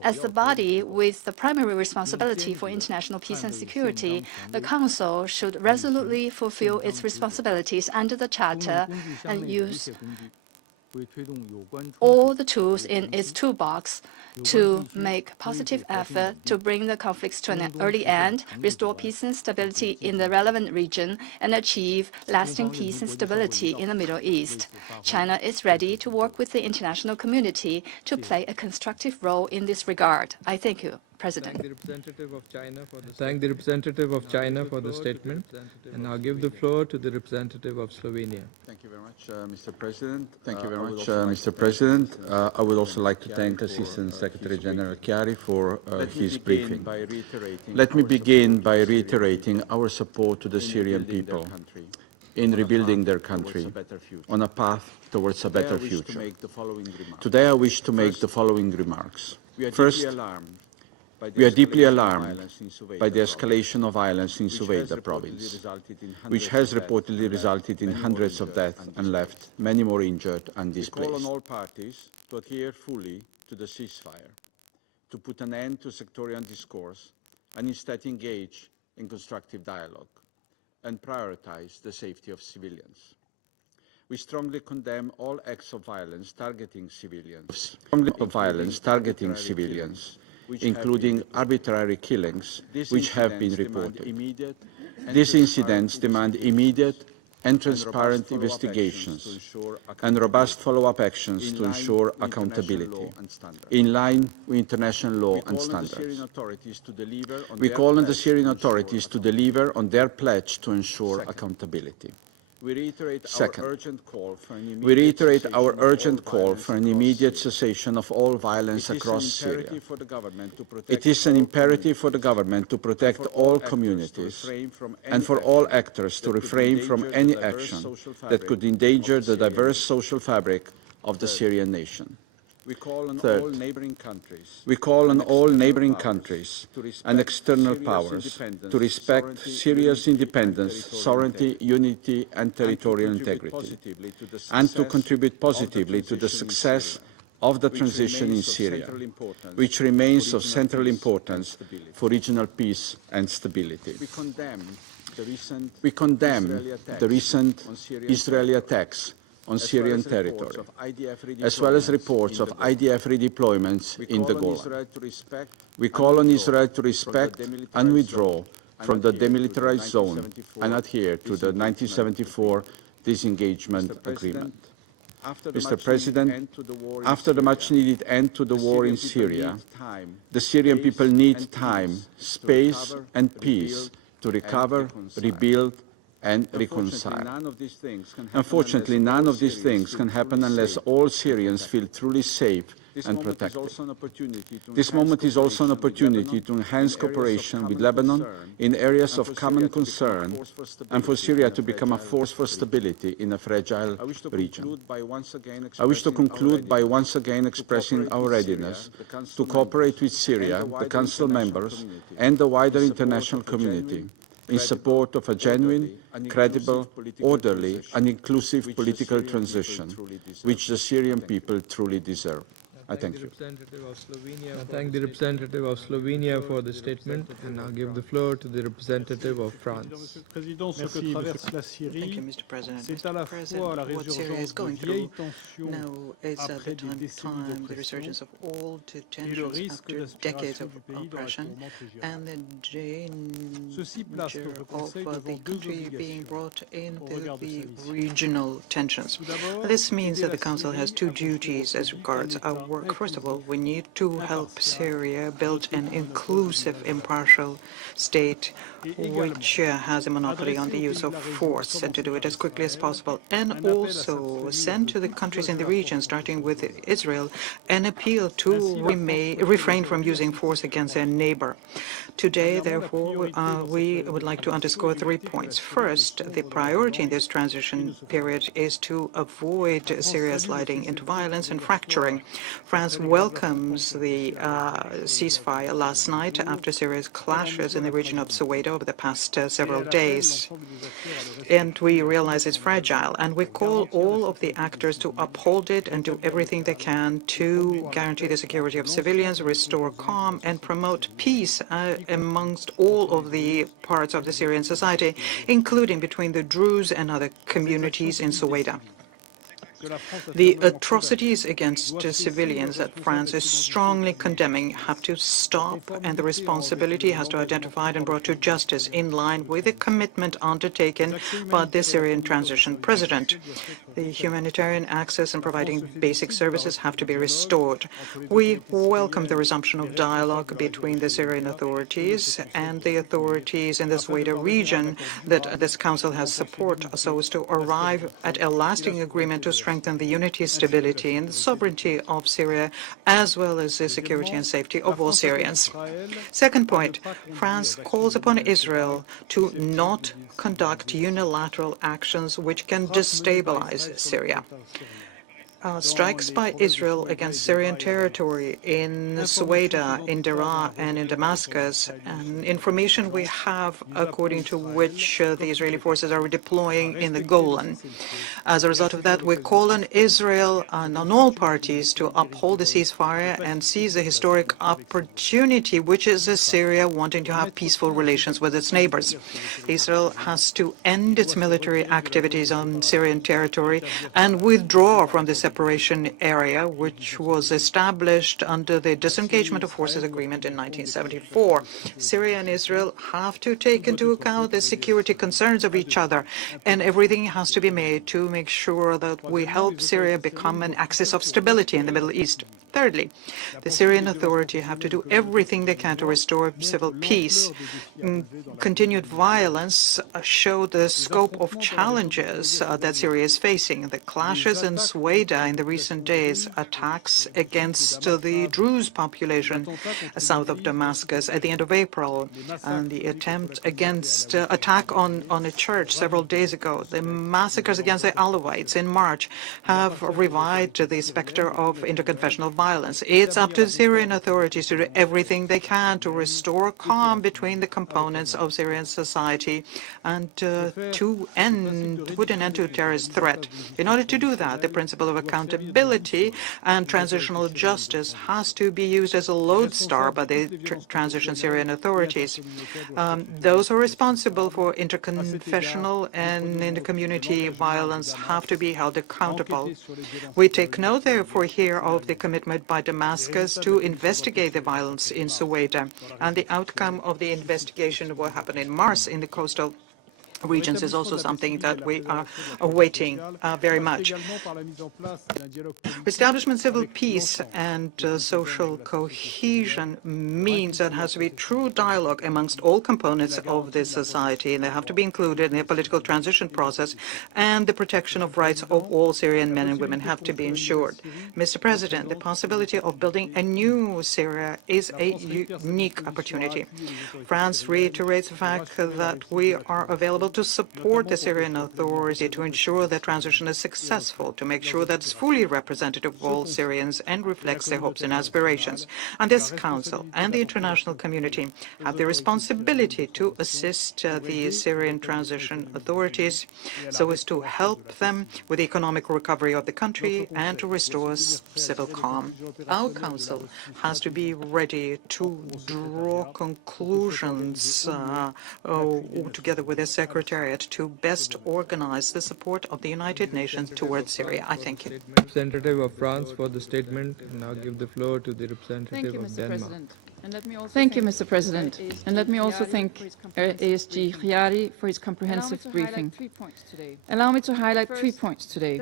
As the body with the primary responsibility for international peace and security, the Council should resolutely fulfill its responsibilities under the Charter and use all the tools in its toolbox to make positive effort to bring the conflicts to an early end, restore peace and stability in the relevant region, and achieve lasting peace and stability in the Middle East. China is ready to work with the international community to play a constructive role in this regard. I thank you, President. Thank the representative of China for the statement, and now give the floor to the representative of Slovenia. Thank you very much, Mr. President. Thank you very much, Mr. President. I would also like to thank Assistant Secretary General Khiari for his briefing. Let me begin by reiterating our support to the Syrian people in rebuilding their country on a path towards a better future. Today I wish to make the following remarks. First, we are deeply alarmed by the escalation of violence in Suveda province, which has reportedly resulted in hundreds of deaths and left many more injured and displaced. We call on all parties to adhere fully to the ceasefire, to put an end to sectarian discourse and instead engage in constructive dialogue and prioritize the safety of civilians. We strongly condemn all acts of violence targeting civilians, including arbitrary killings, which have been reported. These incidents demand immediate and transparent investigations and robust follow-up actions to ensure accountability, in line with international law and standards. We call on the Syrian authorities to deliver on their pledge to ensure accountability. Second, we reiterate our urgent call for an immediate cessation of all violence across Syria. It is an imperative for the government to protect all communities and for all actors to refrain from any action that could endanger the diverse social fabric of the Syrian nation. Third, we call on all neighboring countries and external powers to respect Syria's independence, sovereignty, unity and territorial integrity, and to contribute positively to the success of the transition in Syria, which remains of central importance for regional peace and stability. We condemn the recent Israeli attacks on Syrian territory, as well as reports of IDF redeployments in the Golan. We call on Israel to respect and withdraw from the demilitarized zone and adhere to the 1974 disengagement agreement. Mr. President, after the much-needed end to the war in Syria, the Syrian people need time, space and peace to recover, rebuild and reconcile. Unfortunately, none of these things can happen unless all Syrians feel truly safe and protected. This moment is also an opportunity to enhance cooperation with Lebanon in areas of common concern and for Syria to become a force for stability in a fragile region. I wish to conclude by once again expressing our readiness to cooperate with Syria, the Council members, and the wider international community in support of a genuine, credible, orderly and inclusive political transition, which the Syrian people truly deserve. I thank you. I thank the representative of Slovenia for the statement, and now give the floor to the representative of France. Thank you, Mr. President. What Syria is going through now is at the time the resurgence of old tensions after decades of oppression and the danger of the country being brought into the regional tensions. This means that the Council has two duties as regards our work. First of all, we need to help Syria build an inclusive, impartial state which has a monopoly on the use of force, and to do it as quickly as possible, and also send to the countries in the region, starting with Israel, an appeal to refrain from using force against their neighbor. Today, therefore, we would like to underscore 3 points. First, the priority in this transition period is to avoid Syria sliding into violence and fracturing. France welcomes the ceasefire last night after Syria's clashes in the region of Soweto over the past several days. And we realize it's fragile, and we call all of the actors to uphold it and do everything they can to guarantee the security of civilians, restore calm, and promote peace amongst all of the parts of the Syrian society, including between the Druze and other communities in Soweto. The atrocities against civilians that France is strongly condemning have to stop, and the responsibility has to be identified and brought to justice in line with the commitment undertaken by the Syrian transition president. The humanitarian access and providing basic services have to be restored. We welcome the resumption of dialogue between the Syrian authorities and the authorities in the Soweto region that this Council has support so as to arrive at a lasting agreement to strengthen the unity, stability, and the sovereignty of Syria, as well as the security and safety of all Syrians. Second point, France calls upon Israel to not conduct unilateral actions which can destabilize Syria. Strikes by Israel against Syrian territory in Soweto, in Daraa, and in Damascus, and information we have according to which the Israeli forces are redeploying in the Golan. As a result of that, we call on Israel and on all parties to uphold the ceasefire and seize the historic opportunity, which is Syria wanting to have peaceful relations with its neighbors. Israel has to end its military activities on Syrian territory and withdraw from the separation area, which was established under the Disengagement of Forces Agreement in 1974. Syria and Israel have to take into account the security concerns of each other, and everything has to be made to make sure that we help Syria become an axis of stability in the Middle East. Thirdly, the Syrian authorities have to do everything they can to restore civil peace. Continued violence show the scope of challenges that Syria is facing. The clashes in Soweto in the recent days, attacks against the Druze population south of Damascus at the end of April, and the attack on a church several days ago, the massacres against the Alawites in March have revived the specter of interconfessional violence. It's up to the Syrian authorities to do everything they can to restore calm between the components of Syrian society and to put an end to the terrorist threat. In order to do that, the principle of accountability and transitional justice has to be used as a lodestar by the transition Syrian authorities. Those who are responsible for interconfessional and intercommunity violence have to be held accountable. We take note, therefore, here of the commitment by Damascus to investigate the violence in Soweto, and the outcome of the investigation will happen in Mars in the coastal regions is also something that we are awaiting very much. Establishment of civil peace and social cohesion means that there has to be true dialogue amongst all components of this society, and they have to be included in the political transition process, and the protection of rights of all Syrian men and women have to be ensured. Mr. President, the possibility of building a new Syria is a unique opportunity. France reiterates the fact that we are available to support the Syrian authority to ensure that transition is successful, to make sure that it's fully representative of all Syrians and reflects their hopes and aspirations. And this Council and the international community have the responsibility to assist the Syrian transition authorities so as to help them with the economic recovery of the country and to restore civil calm. Our Council has to be ready to draw conclusions together with the Secretariat to best organize the support of the United Nations towards Syria. I thank you. Representative of France for the statement. And now give the floor to the representative of Denmark. Thank you, Mr. President. And let me also thank ASG Khiari for his comprehensive briefing. Allow me to highlight 3 points today.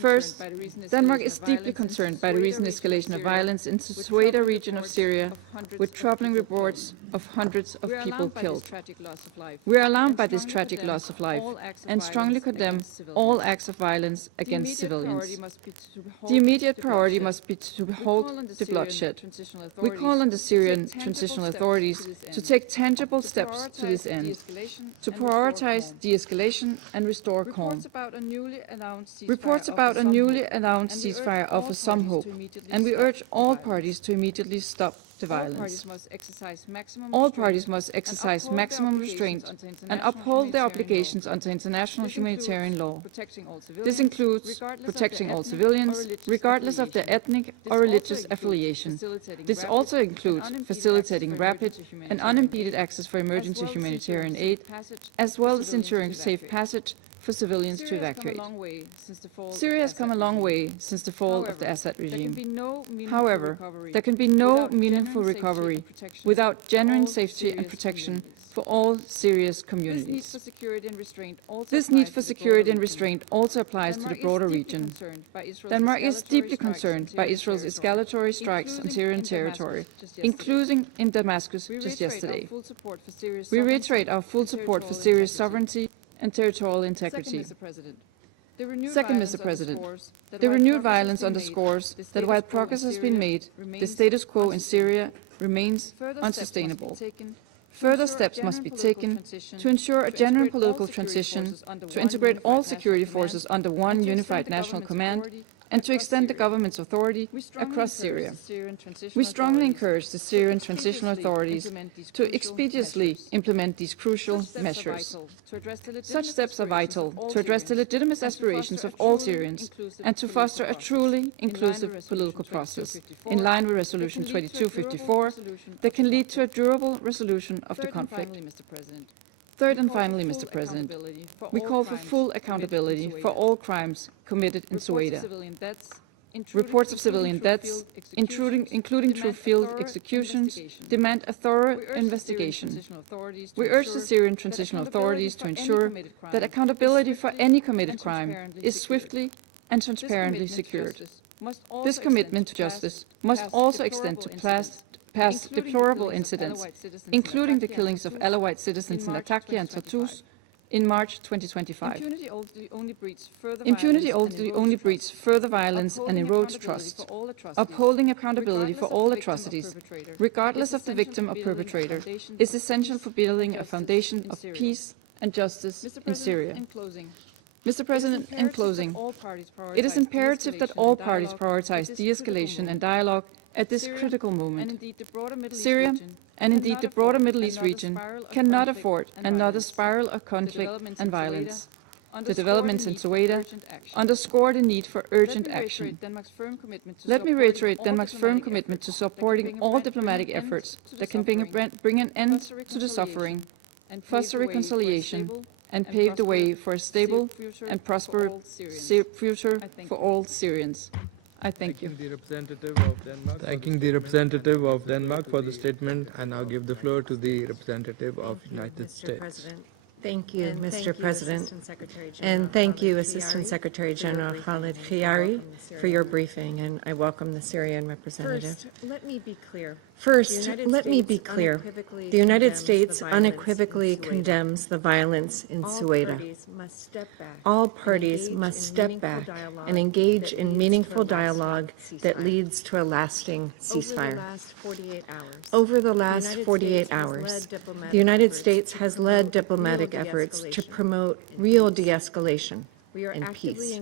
First, Denmark is deeply concerned by the recent escalation of violence in the Soweto region of Syria, with troubling reports of hundreds of people killed. We are alarmed by this tragic loss of life and strongly condemn all acts of violence against civilians. The immediate priority must be to halt the bloodshed. We call on the Syrian transitional authorities to take tangible steps to this end, to prioritize de-escalation and restore calm. Reports about a newly announced ceasefire offer some hope, and we urge all parties to immediately stop the violence. All parties must exercise maximum restraint and uphold their obligations under international humanitarian law. This includes protecting all civilians, regardless of their ethnic or religious affiliation. This also includes facilitating rapid and unimpeded access for emergency humanitarian aid, as well as ensuring safe passage for civilians to evacuate. Syria has come a long way since the fall of the Assad regime. However, there can be no meaningful recovery without genuine safety and protection for all Syria's communities. This need for security and restraint also applies to the broader region. Denmark is deeply concerned by Israel's escalatory strikes on Syrian territory, including in Damascus just yesterday. We reiterate our full support for Syria's sovereignty and territorial integrity. Second, Mr. President, the renewed violence underscores that while progress has been made, the status quo in Syria remains unsustainable. Further steps must be taken to ensure a genuine political transition, to integrate all security forces under one unified national command, and to extend the government's authority across Syria. We strongly encourage the Syrian transitional authorities to expeditiously implement these crucial measures. Such steps are vital to address the legitimate aspirations of all Syrians and to foster a truly inclusive political process, in line with Resolution 2254, that can lead to a durable resolution of the conflict. Third and finally, Mr. President, we call for full accountability for all crimes committed in Ceuta. Reports of civilian deaths, including through field executions, demand a thorough investigation. We urge the Syrian transitional authorities to ensure that accountability for any committed crime is swiftly and transparently secured. This commitment to justice must also extend to past deplorable incidents, including the killings of Alawite citizens in Latakia and Tartus in March 2025. Impunity only breeds further violence and erodes trust. Upholding accountability for all atrocities, regardless of the victim or perpetrator, is essential for building a foundation of peace and justice in Syria. Mr. President, in closing, it is imperative that all parties prioritize de-escalation and dialogue at this critical moment. Syria, and indeed the broader Middle East region, cannot afford another spiral of conflict and violence. The developments in Ceuta underscore the need for urgent action. Let me reiterate Denmark's firm commitment to supporting all diplomatic efforts that can bring an end to the suffering, foster reconciliation, and pave the way for a stable and prosperous future for all Syrians. I thank you. Thanking the representative of Denmark for the statement. I now give the floor to the representative of the United States. Thank you, Mr. President, and thank you, Assistant Secretary General Khaled Khiari, for your briefing, and I welcome the Syrian representative. First, let me be clear. The United States unequivocally condemns the violence in Ceuta. All parties must step back and engage in meaningful dialogue that leads to a lasting ceasefire. Over the last 48 hours, the United States has led diplomatic efforts to promote real de-escalation and peace.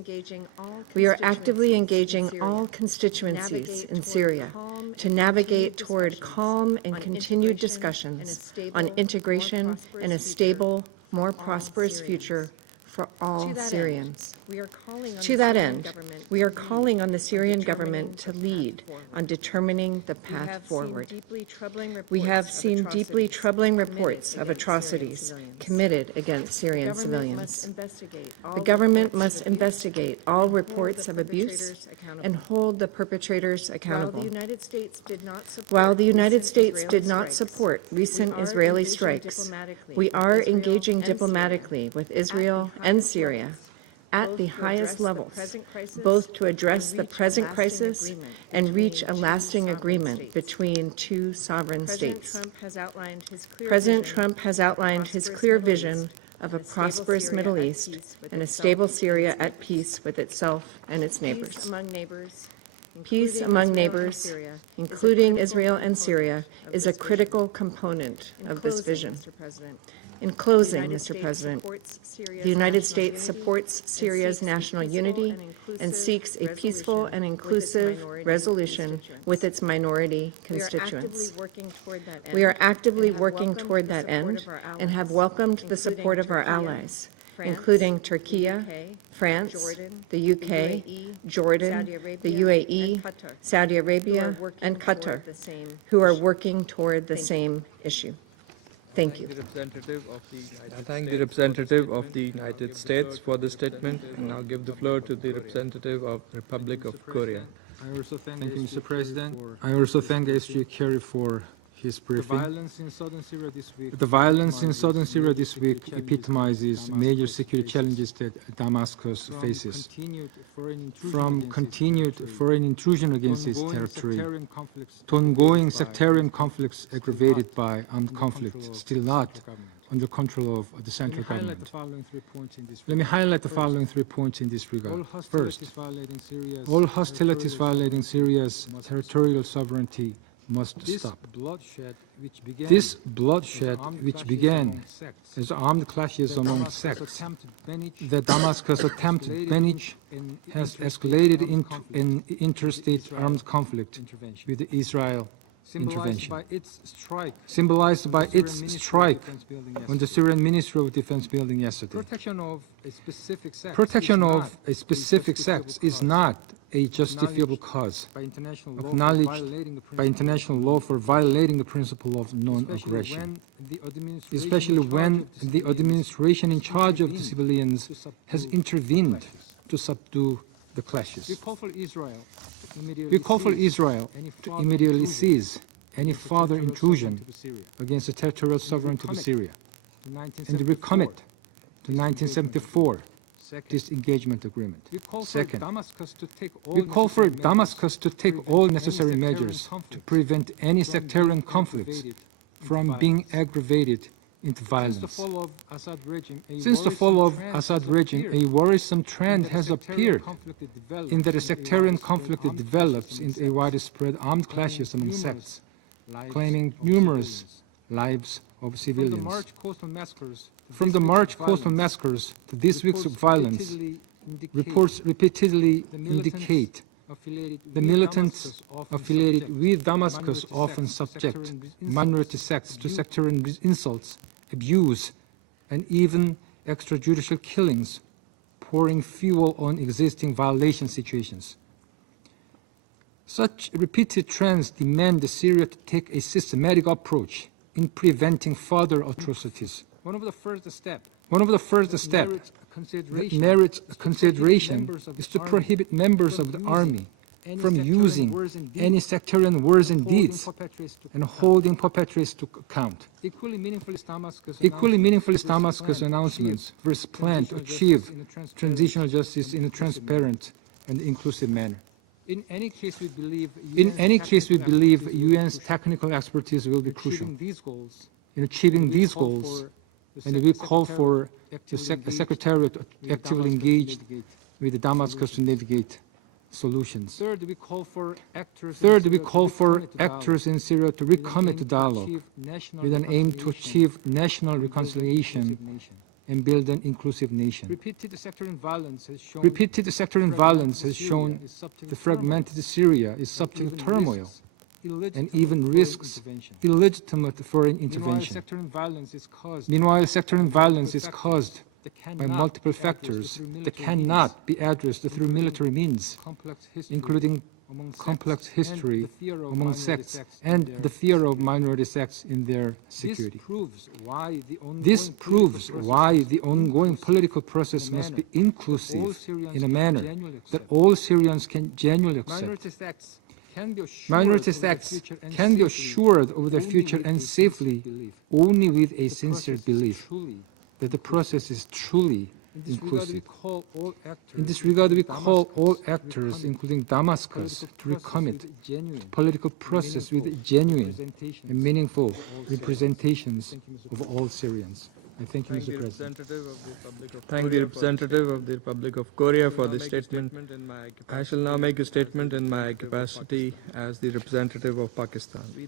We are actively engaging all constituencies in Syria to navigate toward calm and continued discussions on integration and a stable, more prosperous future for all Syrians. To that end, we are calling on the Syrian government to lead on determining the path forward. We have seen deeply troubling reports of atrocities committed against Syrian civilians. The government must investigate all reports of abuse and hold the perpetrators accountable. While the United States did not support recent Israeli strikes, we are engaging diplomatically with Israel and Syria at the highest levels, both to address the present crisis and reach a lasting agreement between two sovereign states. President Trump has outlined his clear vision of a prosperous Middle East and a stable Syria at peace with itself and its neighbors. Peace among neighbors, including Israel and Syria, is a critical component of this vision. In closing, Mr. President, the United States supports Syria's national unity and seeks a peaceful and inclusive resolution with its minority constituents. We are actively working toward that end and have welcomed the support of our allies, including Turkey, France, the UK, Jordan, the UAE, Saudi Arabia, and Qatar, who are working toward the same issue. Thank you. I thank the representative of the United States for the statement, and I'll give the floor to the representative of the Republic of Korea. Thank you, Mr. President. I also thank SG Khiari for his briefing. The violence in southern Syria this week epitomizes major security challenges that Damascus faces. From continued foreign intrusion against its territory to ongoing sectarian conflicts aggravated by armed conflict still not under control of the central government. Let me highlight the following 3 points in this regard. First, all hostilities violating Syria's territorial sovereignty must stop. This bloodshed, which began as armed clashes among sects that Damascus attempted to manage, has escalated into an interstate armed conflict with Israel intervention, symbolized by its strike on the Syrian Ministry of Defense building yesterday. Protection of a specific sect is not a justifiable cause, acknowledged by international law for violating the principle of non-aggression, especially when the administration in charge of the civilians has intervened to subdue the clashes. We call for Israel to immediately cease any further intrusion against the territorial sovereignty of Syria and recommit to 1974 disengagement agreement. Second, we call for Damascus to take all necessary measures to prevent any sectarian conflicts from being aggravated into violence. Since the fall of Assad regime, a worrisome trend has appeared in that a sectarian conflict develops into a widespread armed clashes among sects, claiming numerous lives of civilians. From the March coastal massacres to this week's violence, reports repeatedly indicate the militants affiliated with Damascus often subject minority sects to sectarian insults, abuse, and even extrajudicial killings, pouring fuel on existing violation situations. Such repeated trends demand Syria to take a systematic approach in preventing further atrocities. One of the first steps that merits consideration is to prohibit members of the army from using any sectarian words and deeds and holding perpetrators to account. Equally meaningful is Damascus' announcements for its plan to achieve transitional justice in a transparent and inclusive manner. In any case, we believe UN's technical expertise will be crucial in achieving these goals, and we call for the Secretariat to actively engage with Damascus to navigate solutions. Third, we call for actors in Syria to recommit to dialogue with an aim to achieve national reconciliation and build an inclusive nation. Repeated sectarian violence has shown the fragmented Syria is subject to turmoil and even risks illegitimate foreign intervention. Meanwhile, sectarian violence is caused by multiple factors that cannot be addressed through military means, including complex history among sects and the fear of minority sects in their security. This proves why the ongoing political process must be inclusive in a manner that all Syrians can genuinely accept. Minority sects can be assured of their future and safely only with a sincere belief that the process is truly inclusive. In this regard, we call all actors, including Damascus, to recommit to political process with genuine and meaningful representations of all Syrians. I thank you, Mr. President. Thank the representative of the Republic of Korea for the statement. I shall now make a statement in my capacity as the representative of Pakistan. We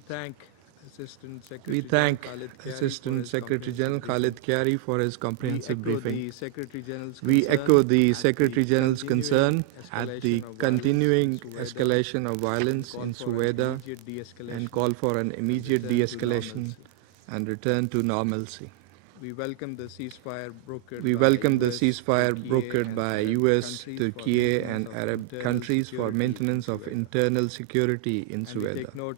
thank Assistant Secretary General Khaled Khiari for his comprehensive briefing. We echo the Secretary General's concern at the continuing escalation of violence in Sueda and call for an immediate de-escalation and return to normalcy. We welcome the ceasefire brokered by US, Turkey, and Arab countries for maintenance of internal security in Sueda.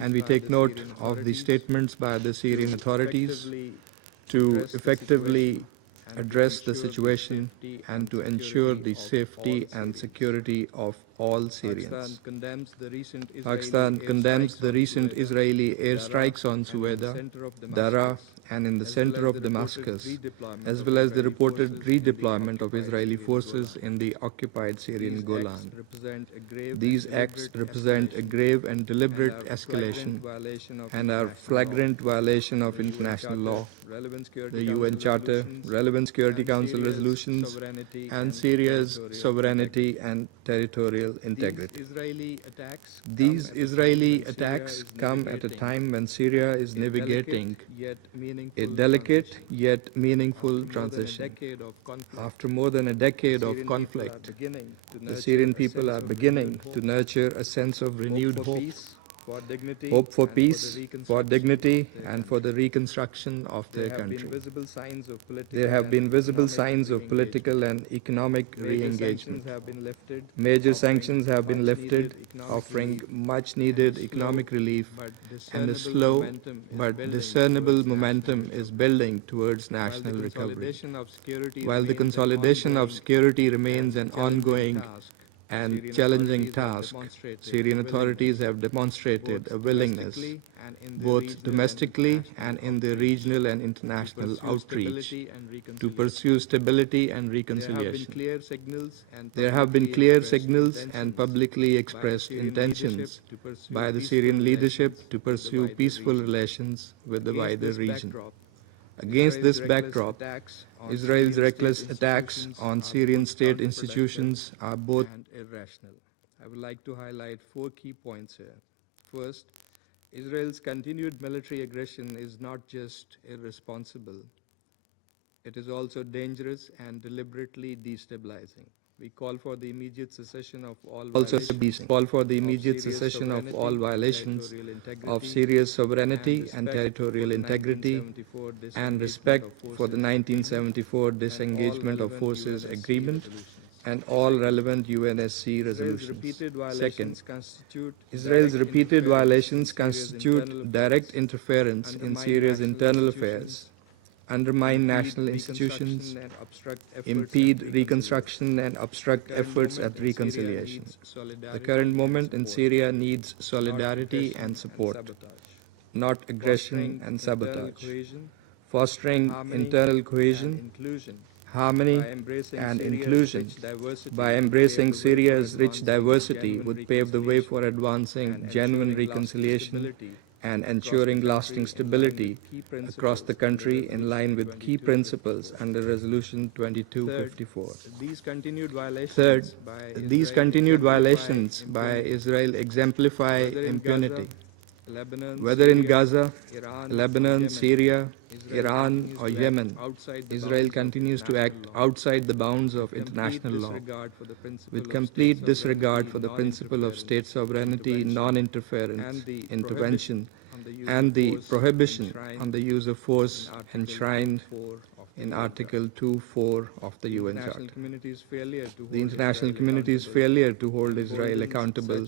And we take note of the statements by the Syrian authorities to effectively address the situation and to ensure the safety and security of all Syrians. Pakistan condemns the recent Israeli airstrikes on Sueda, Daraa, and in the center of Damascus, as well as the reported redeployment of Israeli forces in the occupied Syrian Golan. These acts represent a grave and deliberate escalation and are flagrant violation of international law, the UN Charter, relevant Security Council resolutions, and Syria's sovereignty and territorial integrity. These Israeli attacks come at a time when Syria is navigating a delicate yet meaningful transition. After more than a decade of conflict, the Syrian people are beginning to nurture a sense of renewed hope for peace, for dignity, and for the reconstruction of their country. There have been visible signs of political and economic re-engagement. Major sanctions have been lifted, offering much-needed economic relief, and a slow but discernible momentum is building towards national recovery. While the consolidation of security remains an ongoing and challenging task, Syrian authorities have demonstrated a willingness, both domestically and in their regional and international outreach, to pursue stability and reconciliation. There have been clear signals and publicly expressed intentions by the Syrian leadership to pursue peaceful relations with the wider region. Against this backdrop, Israel's reckless attacks on Syrian state institutions are both irrational. I would like to highlight 4 key points here. First, Israel's continued military aggression is not just irresponsible, it is also dangerous and deliberately destabilizing. We call for the immediate cessation of all violations of Syria's sovereignty and territorial integrity and respect for the 1974 Disengagement of Forces Agreement and all relevant UNSC resolutions. Second, Israel's repeated violations constitute direct interference in Syria's internal affairs, undermine national institutions, impede reconstruction, and obstruct efforts at reconciliation. The current moment in Syria needs solidarity and support, not aggression and sabotage. Fostering internal cohesion, harmony, and inclusion by embracing Syria's rich diversity would pave the way for advancing genuine reconciliation and ensuring lasting stability across the country in line with key principles under Resolution 2254. Third, these continued violations by Israel exemplify impunity. Whether in Gaza, Lebanon, Syria, Iran, or Yemen, Israel continues to act outside the bounds of international law, with complete disregard for the principle of state sovereignty, non-interference, intervention, and the prohibition on the use of force enshrined in Article 2.4 of the UN Charter. The international community's failure to hold Israel accountable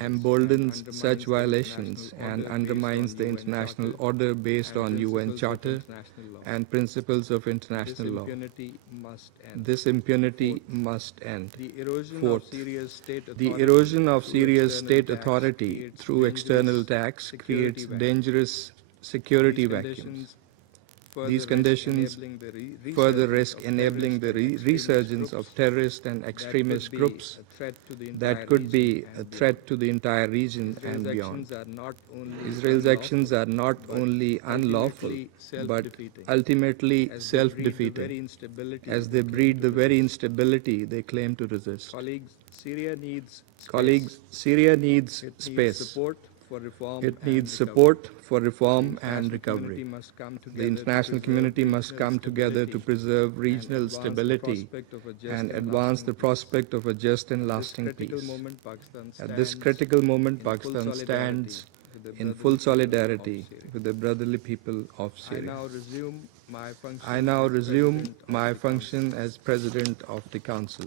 emboldens such violations and undermines the international order based on UN Charter and principles of international law. This impunity must end. Fourth, the erosion of Syria's state authority through external attacks creates dangerous security vacuums. These conditions further risk enabling the resurgence of terrorist and extremist groups that could be a threat to the entire region and beyond. Israel's actions are not only unlawful, but ultimately self-defeating, as they breed the very instability they claim to resist. Colleagues, Syria needs space. It needs support for reform and recovery. The international community must come together to preserve regional stability and advance the prospect of a just and lasting peace. At this critical moment, Pakistan stands in full solidarity with the brotherly people of Syria. I now resume my function as President of the Council.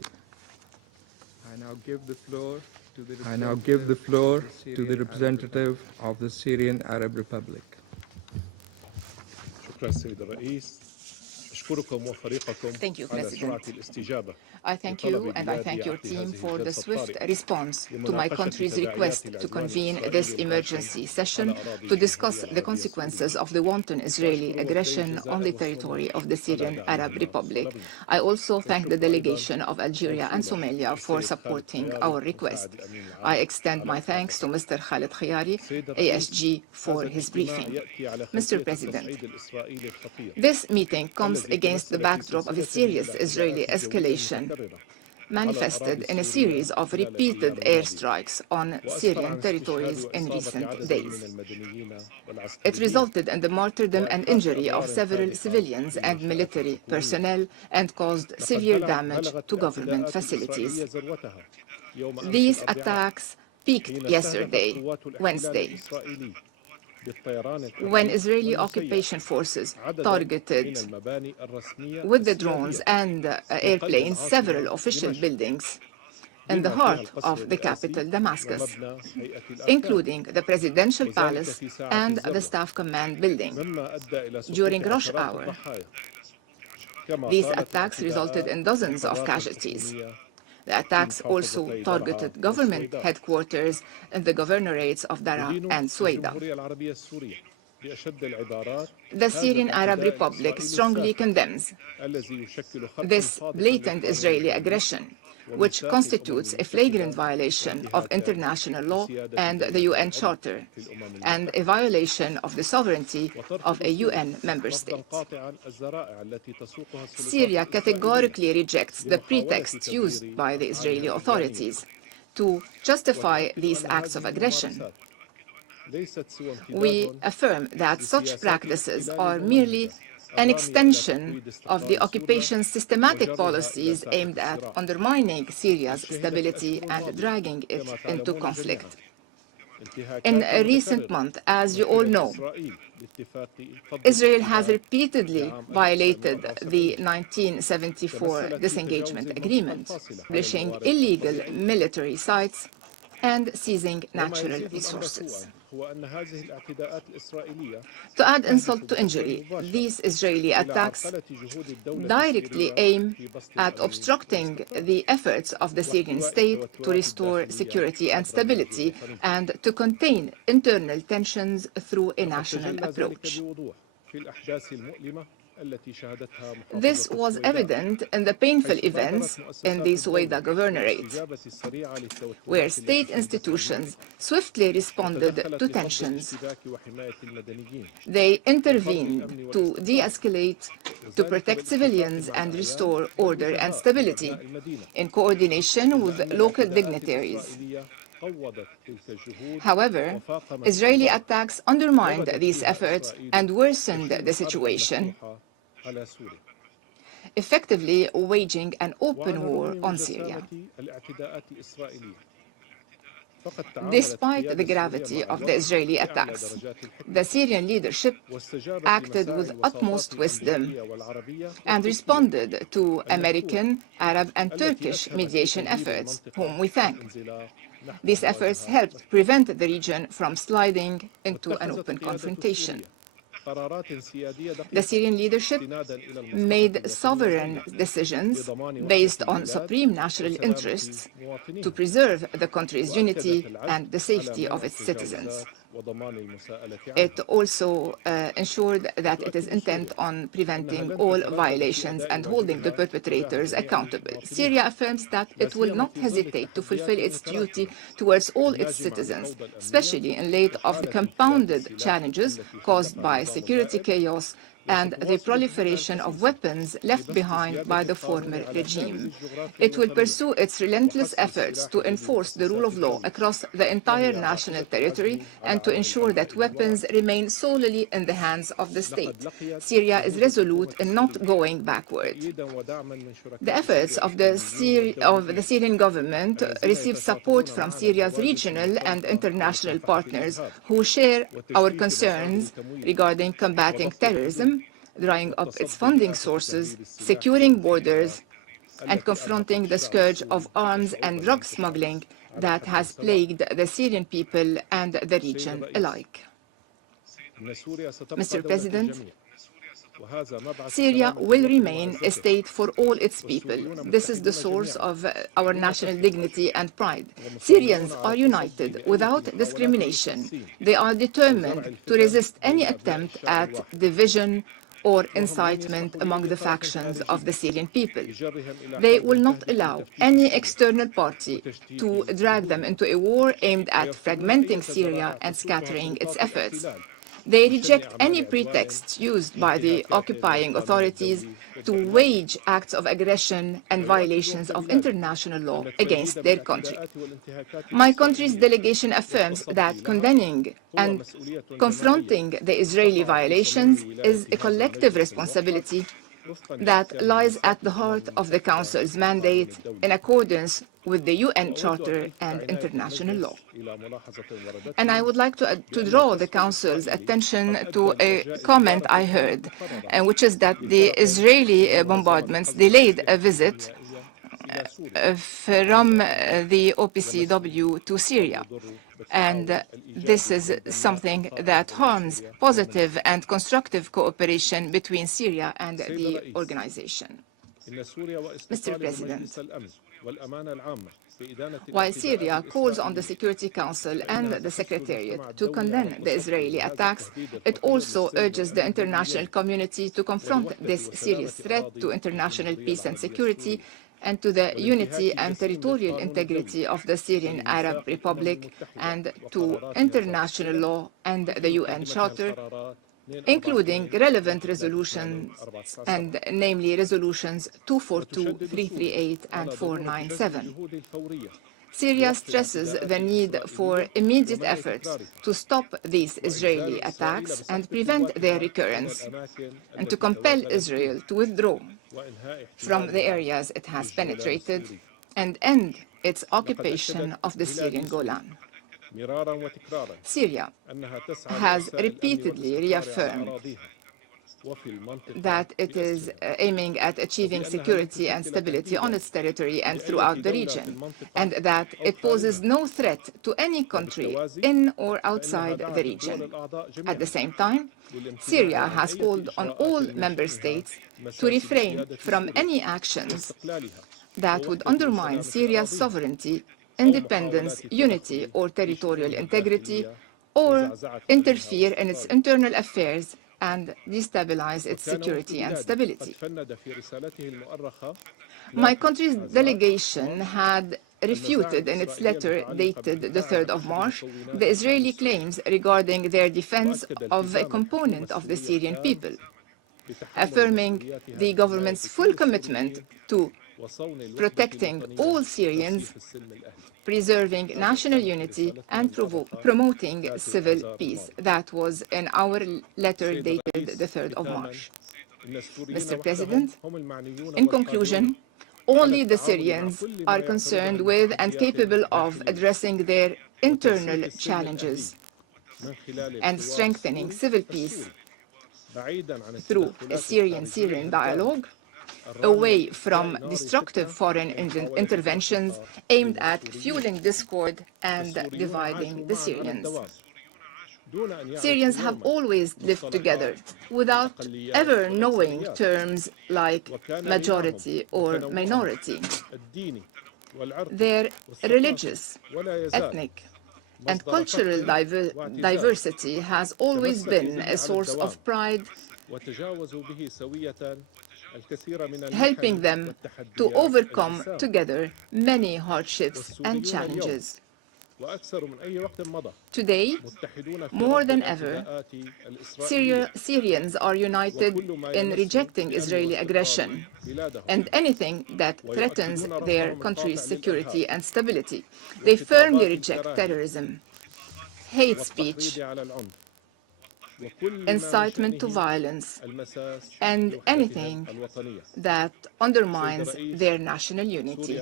I now give the floor to the representative of the Syrian Arab Republic. Thank you, President. I thank you and I thank your team for the swift response to my country's request to convene this emergency session to discuss the consequences of the wanton Israeli aggression on the territory of the Syrian Arab Republic. I also thank the delegation of Algeria and Somalia for supporting our request. I extend my thanks to Mr. Khaled Khiari, ASG, for his briefing. Mr. President, this meeting comes against the backdrop of a serious Israeli escalation manifested in a series of repeated airstrikes on Syrian territories in recent days. It resulted in the martyrdom and injury of several civilians and military personnel and caused severe damage to government facilities. These attacks peaked yesterday, Wednesday, when Israeli occupation forces targeted with the drones and airplanes several official buildings in the heart of the capital, Damascus, including the presidential palace and the staff command building. During rush hour, these attacks resulted in dozens of casualties. The attacks also targeted government headquarters in the governorates of Daraa and Suwaida. The Syrian Arab Republic strongly condemns this blatant Israeli aggression, which constitutes a flagrant violation of international law and the UN Charter, and a violation of the sovereignty of a UN member state. Syria categorically rejects the pretext used by the Israeli authorities to justify these acts of aggression. We affirm that such practices are merely an extension of the occupation's systematic policies aimed at undermining Syria's stability and dragging it into conflict. In a recent month, as you all know, Israel has repeatedly violated the 1974 disengagement agreement, establishing illegal military sites and seizing natural resources. To add insult to injury, these Israeli attacks directly aim at obstructing the efforts of the Syrian state to restore security and stability and to contain internal tensions through a national approach. This was evident in the painful events in the Suwaida governorate, where state institutions swiftly responded to tensions. They intervened to de-escalate, to protect civilians and restore order and stability, in coordination with local dignitaries. However, Israeli attacks undermined these efforts and worsened the situation, effectively waging an open war on Syria. Despite the gravity of the Israeli attacks, the Syrian leadership acted with utmost wisdom and responded to American, Arab, and Turkish mediation efforts, whom we thank. These efforts helped prevent the region from sliding into an open confrontation. The Syrian leadership made sovereign decisions based on supreme national interests to preserve the country's unity and the safety of its citizens. It also ensured that it is intent on preventing all violations and holding the perpetrators accountable. Syria affirms that it will not hesitate to fulfill its duty towards all its citizens, especially in light of the compounded challenges caused by security chaos and the proliferation of weapons left behind by the former regime. It will pursue its relentless efforts to enforce the rule of law across the entire national territory and to ensure that weapons remain solely in the hands of the state. Syria is resolute in not going backward. The efforts of the Syrian government receive support from Syria's regional and international partners who share our concerns regarding combating terrorism, drying up its funding sources, securing borders, and confronting the scourge of arms and drug smuggling that has plagued the Syrian people and the region alike. Mr. President, Syria will remain a state for all its people. This is the source of our national dignity and pride. Syrians are united without discrimination. They are determined to resist any attempt at division or incitement among the factions of the Syrian people. They will not allow any external party to drag them into a war aimed at fragmenting Syria and scattering its efforts. They reject any pretext used by the occupying authorities to wage acts of aggression and violations of international law against their country. My country's delegation affirms that condemning and confronting the Israeli violations is a collective responsibility that lies at the heart of the Council's mandate in accordance with the UN Charter and international law. And I would like to draw the Council's attention to a comment I heard, which is that the Israeli bombardments delayed a visit from the OPCW to Syria. And this is something that harms positive and constructive cooperation between Syria and the organization. Mr. President, while Syria calls on the Security Council and the Secretariat to condemn the Israeli attacks, it also urges the international community to confront this serious threat to international peace and security and to the unity and territorial integrity of the Syrian Arab Republic and to international law and the UN Charter, including relevant resolutions, and namely resolutions 242, 338, and 497. Syria stresses the need for immediate efforts to stop these Israeli attacks and prevent their recurrence, and to compel Israel to withdraw from the areas it has penetrated and end its occupation of the Syrian Golan. Syria has repeatedly reaffirmed that it is aiming at achieving security and stability on its territory and throughout the region, and that it poses no threat to any country in or outside the region. At the same time, Syria has called on all member states to refrain from any actions that would undermine Syria's sovereignty, independence, unity, or territorial integrity, or interfere in its internal affairs and destabilize its security and stability. My country's delegation had refuted in its letter dated the 3rd of March the Israeli claims regarding their defense of a component of the Syrian people, affirming the government's full commitment to protecting all Syrians, preserving national unity, and promoting civil peace. That was in our letter dated the 3rd of March. Mr. President, in conclusion, only the Syrians are concerned with and capable of addressing their internal challenges and strengthening civil peace through a Syrian-Syrian dialogue, away from destructive foreign interventions aimed at fueling discord and dividing the Syrians. Syrians have always lived together without ever knowing terms like majority or minority. Their religious, ethnic, and cultural diversity has always been a source of pride, helping them to overcome together many hardships and challenges. Today, more than ever, Syrians are united in rejecting Israeli aggression and anything that threatens their country's security and stability. They firmly reject terrorism, hate speech, incitement to violence, and anything that undermines their national unity.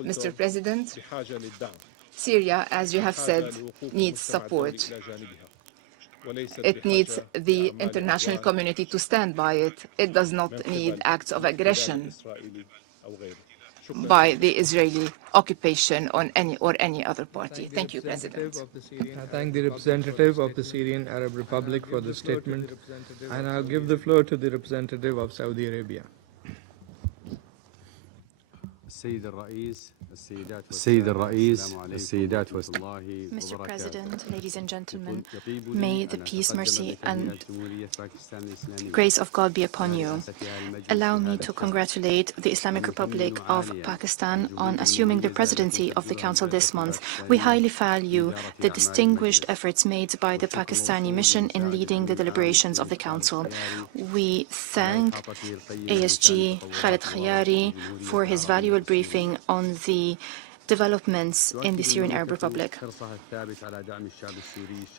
Mr. President, Syria, as you have said, needs support. It needs the international community to stand by it. It does not need acts of aggression by the Israeli occupation on any other party. Thank you, President. I thank the representative of the Syrian Arab Republic for the statement, and I'll give the floor to the representative of Saudi Arabia. Mr. President, ladies and gentlemen, may the peace, mercy, and grace of God be upon you. Allow me to congratulate the Islamic Republic of Pakistan on assuming the presidency of the Council this month. We highly value the distinguished efforts made by the Pakistani mission in leading the deliberations of the Council. We thank ASG Khaled Khiari for his valuable briefing on the developments in the Syrian Arab Republic.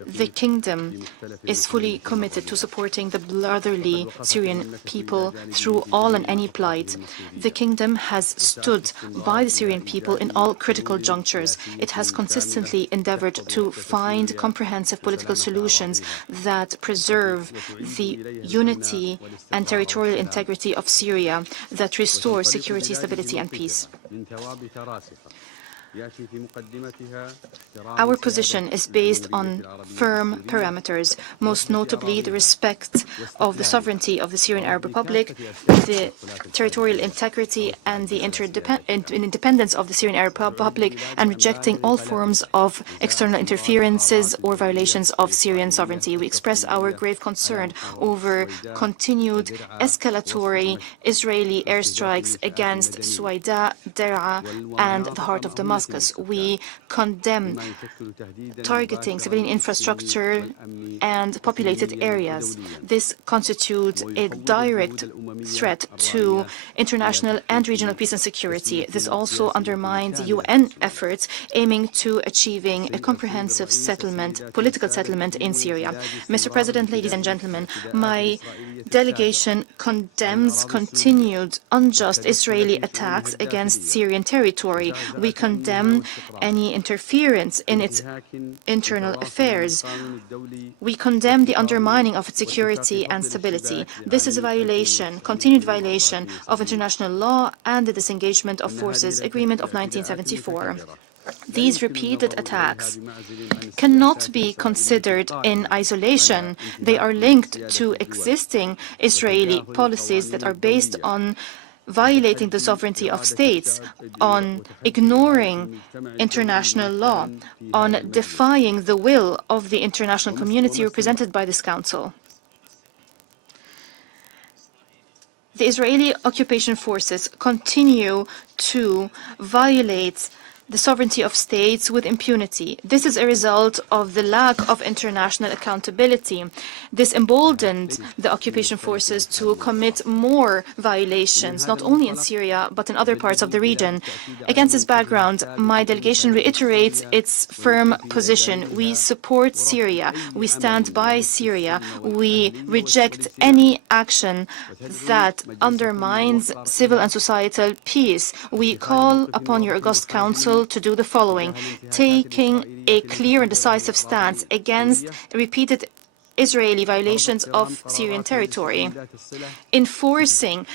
The Kingdom is fully committed to supporting the brotherly Syrian people through all and any plight. The Kingdom has stood by the Syrian people in all critical junctures. It has consistently endeavored to find comprehensive political solutions that preserve the unity and territorial integrity of Syria, that restore security, stability, and peace. Our position is based on firm parameters, most notably the respect of the sovereignty of the Syrian Arab Republic, the territorial integrity and the independence of the Syrian Arab Republic, and rejecting all forms of external interferences or violations of Syrian sovereignty. We express our grave concern over continued escalatory Israeli airstrikes against Suwaida, Daraa, and the heart of Damascus. We condemn targeting civilian infrastructure and populated areas. This constitutes a direct threat to international and regional peace and security. This also undermines UN efforts aiming to achieving a comprehensive settlement, political settlement in Syria. Mr. President, ladies and gentlemen, my delegation condemns continued unjust Israeli attacks against Syrian territory. We condemn any interference in its internal affairs. We condemn the undermining of its security and stability. This is a violation, continued violation of international law and the Disengagement of Forces Agreement of 1974. These repeated attacks cannot be considered in isolation. They are linked to existing Israeli policies that are based on violating the sovereignty of states, on ignoring international law, on defying the will of the international community represented by this Council. The Israeli occupation forces continue to violate the sovereignty of states with impunity. This is a result of the lack of international accountability. This emboldened the occupation forces to commit more violations, not only in Syria, but in other parts of the region. Against this background, my delegation reiterates its firm position. We support Syria. We stand by Syria. We reject any action that undermines civil and societal peace. We call upon your august Council to do the following: taking a clear and decisive stance against repeated Israeli violations of Syrian territory, enforcing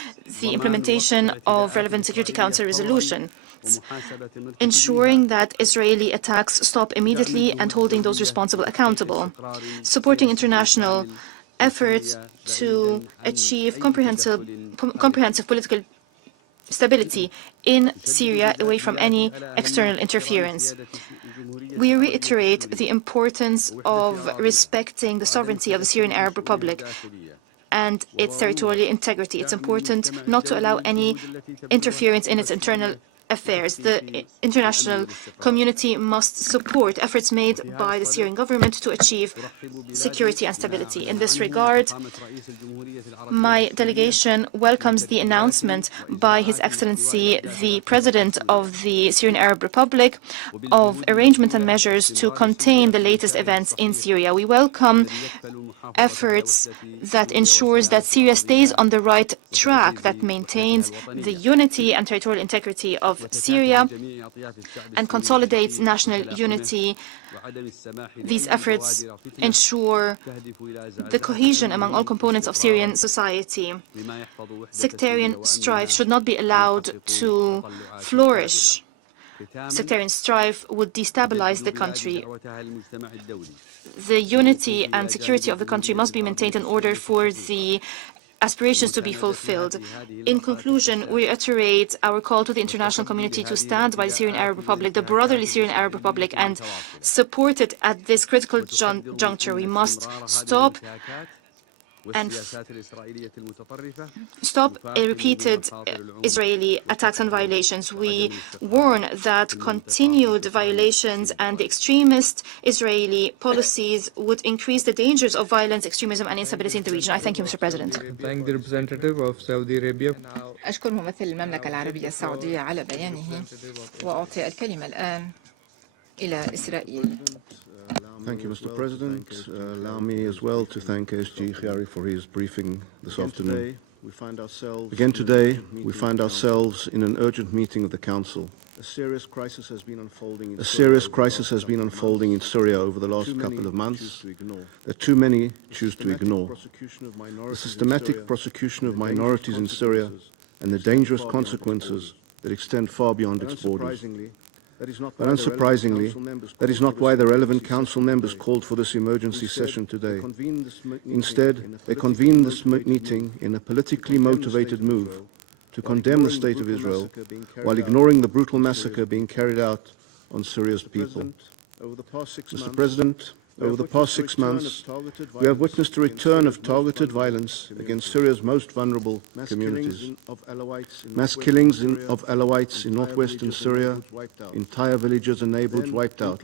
the implementation of relevant Security Council resolution, effects, ensuring that Israeli attacks stop immediately and holding those responsible accountable, supporting international efforts to achieve comprehensive political stability in Syria away from any external interference. We reiterate the importance of respecting the sovereignty of the Syrian Arab Republic and its territorial integrity. It's important not to allow any interference in its internal affairs. The international community must support efforts made by the Syrian government to achieve security and stability. In this regard, my delegation welcomes the announcement by His Excellency, the President of the Syrian Arab Republic, of arrangements and measures to contain the latest events in Syria. We welcome efforts that ensures that Syria stays on the right track, that maintains the unity and territorial integrity of Syria and consolidates national unity. These efforts ensure the cohesion among all components of Syrian society. Sectarian strife should not be allowed to flourish. Sectarian strife would destabilize the country. The unity and security of the country must be maintained in order for the aspirations to be fulfilled. In conclusion, we reiterate our call to the international community to stand by the Syrian Arab Republic, the brotherly Syrian Arab Republic, and support it at this critical juncture. We must stop repeated Israeli attacks and violations. We warn that continued violations and the extremist Israeli policies would increase the dangers of violence, extremism, and instability in the region. I thank you, Mr. President. Thank the representative of Saudi Arabia. أشكر ممثل المملكة العربية السعودية على بيانه وأعطي الكلمة الآن إلى إسرائيل. Thank you, Mr. President. Allow me as well to thank SG Khiari for his briefing this afternoon. Again today, we find ourselves in an urgent meeting of the Council. A serious crisis has been unfolding in Syria over the last couple of months that too many choose to ignore. The systematic prosecution of minorities in Syria and the dangerous consequences that extend far beyond its borders. But unsurprisingly, that is not why the relevant Council members called for this emergency session today. Instead, they convened this meeting in a politically motivated move to condemn the State of Israel while ignoring the brutal massacre being carried out on Syria's people. Mr. President, over the past 6 months, we have witnessed a return of targeted violence against Syria's most vulnerable communities. Mass killings of Alawites in northwestern Syria, entire villages and neighborhoods wiped out.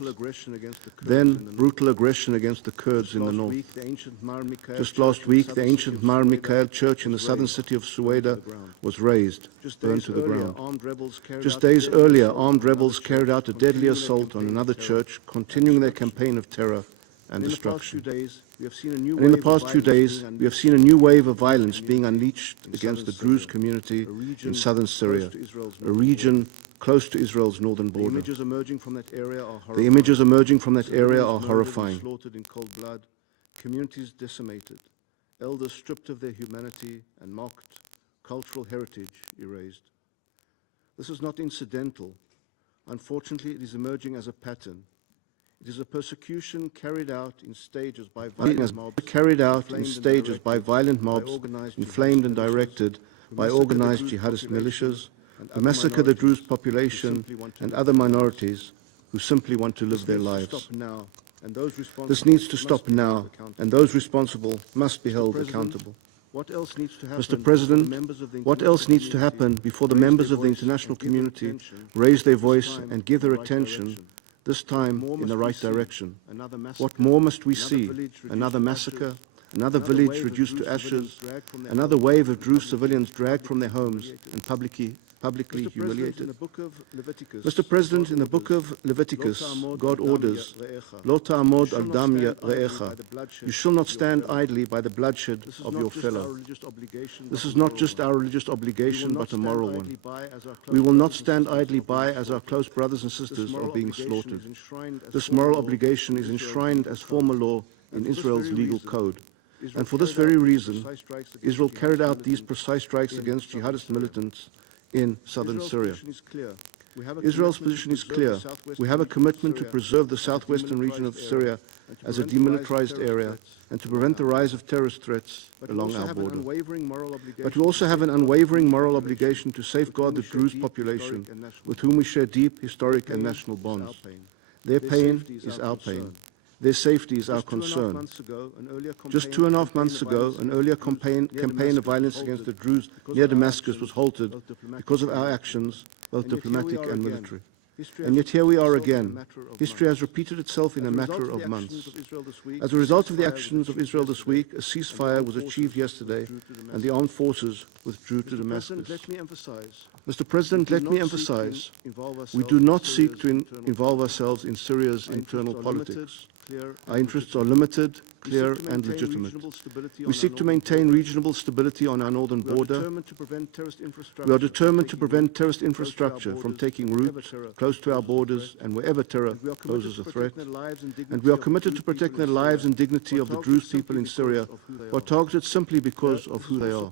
Then, brutal aggression against the Kurds in the north. Just last week, the ancient Mar Mikhael church in the southern city of Sueda was razed, burned to the ground. Just days earlier, armed rebels carried out a deadly assault on another church, continuing their campaign of terror and destruction. And in the past few days, we have seen a new wave of violence being unleashed against the Druze community in southern Syria, a region close to Israel's northern border. The images emerging from that area are horrifying. Slaughtered in cold blood, communities decimated, elders stripped of their humanity and mocked, cultural heritage erased. This is not incidental. Unfortunately, it is emerging as a pattern. It is a persecution carried out in stages by violent mobs, inflamed and directed by organized jihadist militias, who massacre the Druze population and other minorities who simply want to live their lives. This needs to stop now, and those responsible must be held accountable. Mr. President, what else needs to happen before the members of the international community raise their voice and give their attention, this time in the right direction? What more must we see? Another massacre, another village reduced to ashes, another wave of Druze civilians dragged from their homes and publicly humiliated. Mr. President, in the book of Leviticus, God orders, Lo ta'amod al dam re'echa, you shall not stand idly by the bloodshed of your fellow. This is not just our religious obligation, but a moral one. We will not stand idly by as our close brothers and sisters are being slaughtered. This moral obligation is enshrined as formal law in Israel's legal code. And for this very reason, Israel carried out these precise strikes against jihadist militants in southern Syria. Israel's position is clear. We have a commitment to preserve the southwestern region of Syria as a demilitarized area and to prevent the rise of terrorist threats along our border. But we also have an unwavering moral obligation to safeguard the Druze population with whom we share deep historic and national bonds. Their pain is our pain. Their safety is our concern. Just 2.5 months ago, an earlier campaign of violence against the Druze near Damascus was halted because of our actions, both diplomatic and military. And yet here we are again. History has repeated itself in a matter of months. As a result of the actions of Israel this week, a ceasefire was achieved yesterday and the armed forces withdrew to Damascus. Mr. President, let me emphasize, we do not seek to involve ourselves in Syria's internal politics. Our interests are limited, clear and legitimate. We seek to maintain regional stability on our northern border. We are determined to prevent terrorist infrastructure from taking root close to our borders and wherever terror poses a threat. And we are committed to protecting the lives and dignity of the Druze people in Syria who are targeted simply because of who they are.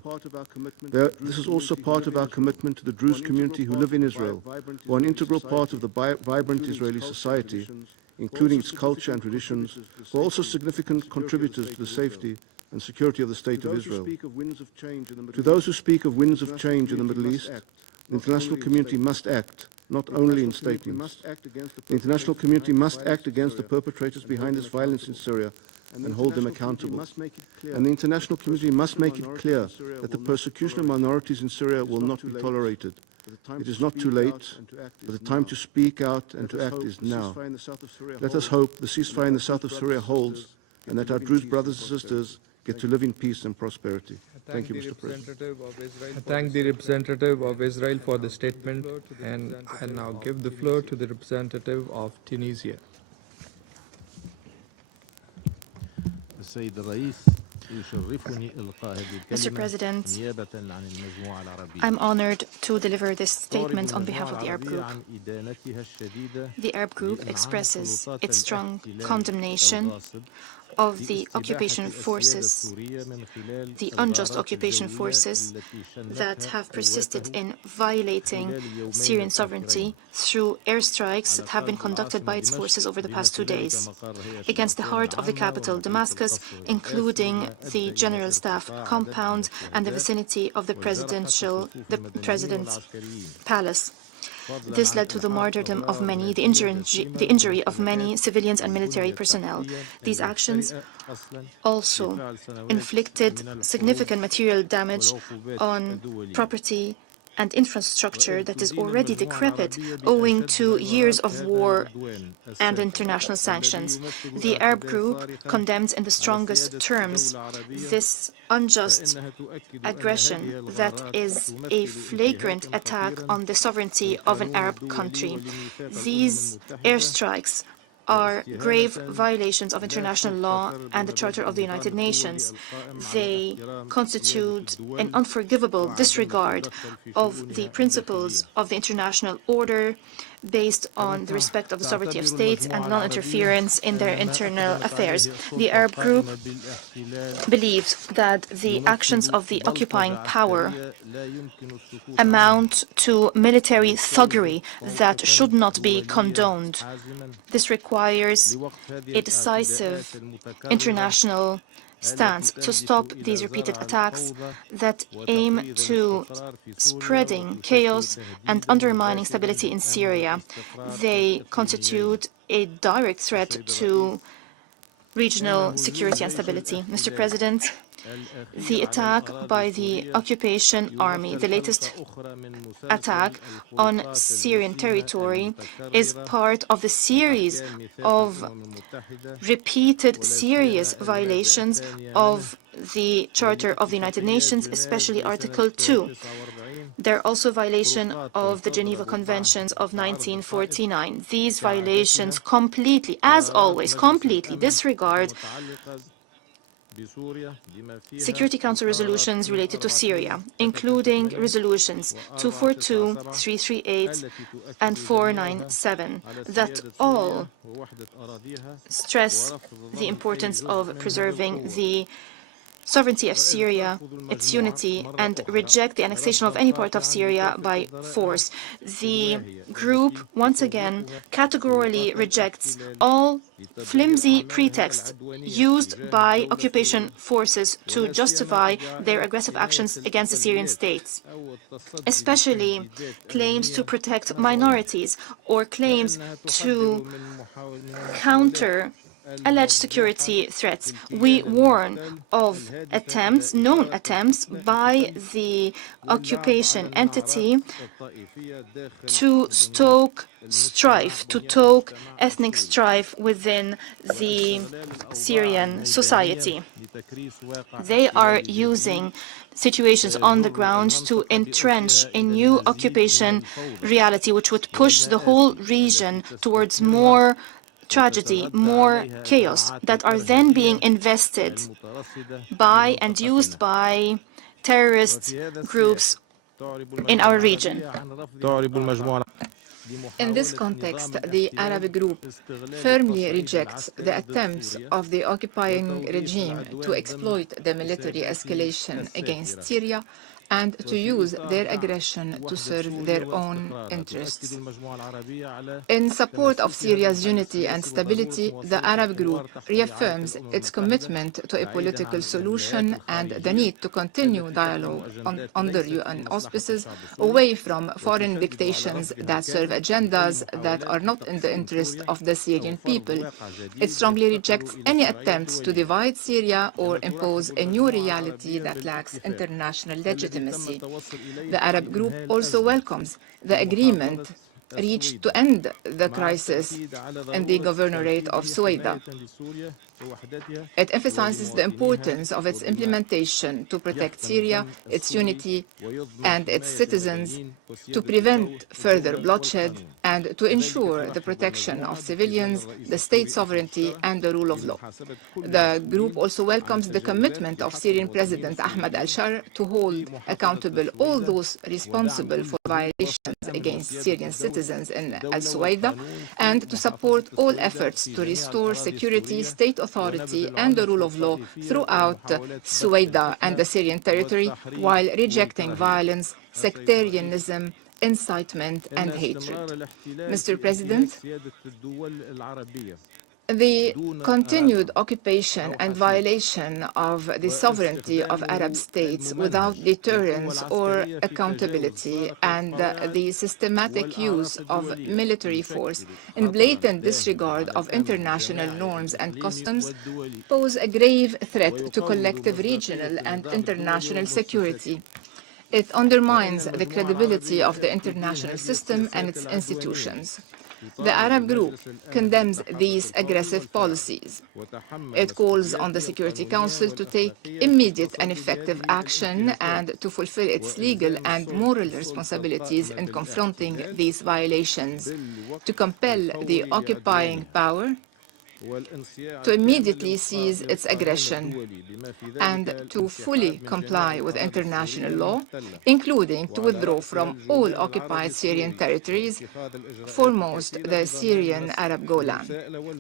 This is also part of our commitment to the Druze community who live in Israel, who are an integral part of the vibrant Israeli society, including its culture and traditions, who are also significant contributors to the safety and security of the State of Israel. To those who speak of winds of change in the Middle East, the international community must act, not only in statements. The international community must act against the perpetrators behind this violence in Syria and hold them accountable. And the international community must make it clear that the persecution of minorities in Syria will not be tolerated. It is not too late, but the time to speak out and to act is now. Let us hope the ceasefire in the south of Syria holds and that our Druze brothers and sisters get to live in peace and prosperity. Thank you, Mr. President. I thank the representative of Israel for the statement, and I now give the floor to the representative of Tunisia. Mr. President, I'm honored to deliver this statement on behalf of the Arab Group. The Arab Group expresses its strong condemnation of the occupation forces, the unjust occupation forces that have persisted in violating Syrian sovereignty through airstrikes that have been conducted by its forces over the past 2 days against the heart of the capital, Damascus, including the General Staff compound and the vicinity of the President's palace. This led to the martyrdom of many, the injury of many civilians and military personnel. These actions also inflicted significant material damage on property and infrastructure that is already decrepit owing to years of war and international sanctions. The Arab group condemns in the strongest terms this unjust aggression that is a flagrant attack on the sovereignty of an Arab country. These airstrikes are grave violations of international law and the Charter of the United Nations. They constitute an unforgivable disregard of the principles of the international order based on the respect of the sovereignty of states and non-interference in their internal affairs. The Arab group believes that the actions of the occupying power amount to military thuggery that should not be condoned. This requires a decisive international stance to stop these repeated attacks that aim to spreading chaos and undermining stability in Syria. They constitute a direct threat to regional security and stability. Mr. President, the attack by the occupation army, the latest attack on Syrian territory, is part of the series of repeated serious violations of the Charter of the United Nations, especially Article 2. They're also a violation of the Geneva Conventions of 1949. These violations completely, as always, completely disregard Security Council resolutions related to Syria, including resolutions 242, 338, and 497, that all stress the importance of preserving the sovereignty of Syria, its unity, and reject the annexation of any part of Syria by force. The group, once again, categorically rejects all flimsy pretexts used by occupation forces to justify their aggressive actions against the Syrian state, especially claims to protect minorities or claims to counter alleged security threats. We warn of attempts, known attempts, by the occupation entity to stoke strife, to stoke ethnic strife within the Syrian society. They are using situations on the ground to entrench a new occupation reality, which would push the whole region towards more tragedy, more chaos, that are then being invested by and used by terrorist groups in our region. In this context, the Arab group firmly rejects the attempts of the occupying regime to exploit the military escalation against Syria and to use their aggression to serve their own interests. In support of Syria's unity and stability, the Arab group reaffirms its commitment to a political solution and the need to continue dialogue under UN auspices, away from foreign dictations that serve agendas that are not in the interest of the Syrian people. It strongly rejects any attempts to divide Syria or impose a new reality that lacks international legitimacy. The Arab group also welcomes the agreement reached to end the crisis in the governorate of Suwaida. It emphasizes the importance of its implementation to protect Syria, its unity, and its citizens, to prevent further bloodshed, and to ensure the protection of civilians, the state sovereignty, and the rule of law. The group also welcomes the commitment of Syrian President Ahmed al-Shar to hold accountable all those responsible for violations against Syrian citizens in al-Suwaida, and to support all efforts to restore security, state authority, and the rule of law throughout Suwaida and the Syrian territory, while rejecting violence, sectarianism, incitement, and hatred. Mr. President, the continued occupation and violation of the sovereignty of Arab states without deterrence or accountability, and the systematic use of military force in blatant disregard of international norms and customs pose a grave threat to collective regional and international security. It undermines the credibility of the international system and its institutions. The Arab group condemns these aggressive policies. It calls on the Security Council to take immediate and effective action and to fulfill its legal and moral responsibilities in confronting these violations, to compel the occupying power to immediately cease its aggression and to fully comply with international law, including to withdraw from all occupied Syrian territories, foremost the Syrian Arab Golan,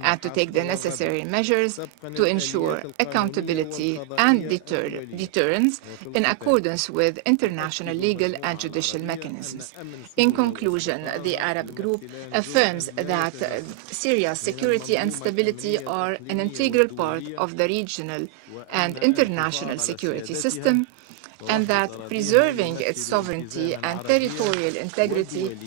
and to take the necessary measures to ensure accountability and deterrence in accordance with international legal and judicial mechanisms. In conclusion, the Arab group affirms that Syria's security and stability are an integral part of the regional and international security system, and that preserving its sovereignty and territorial integrity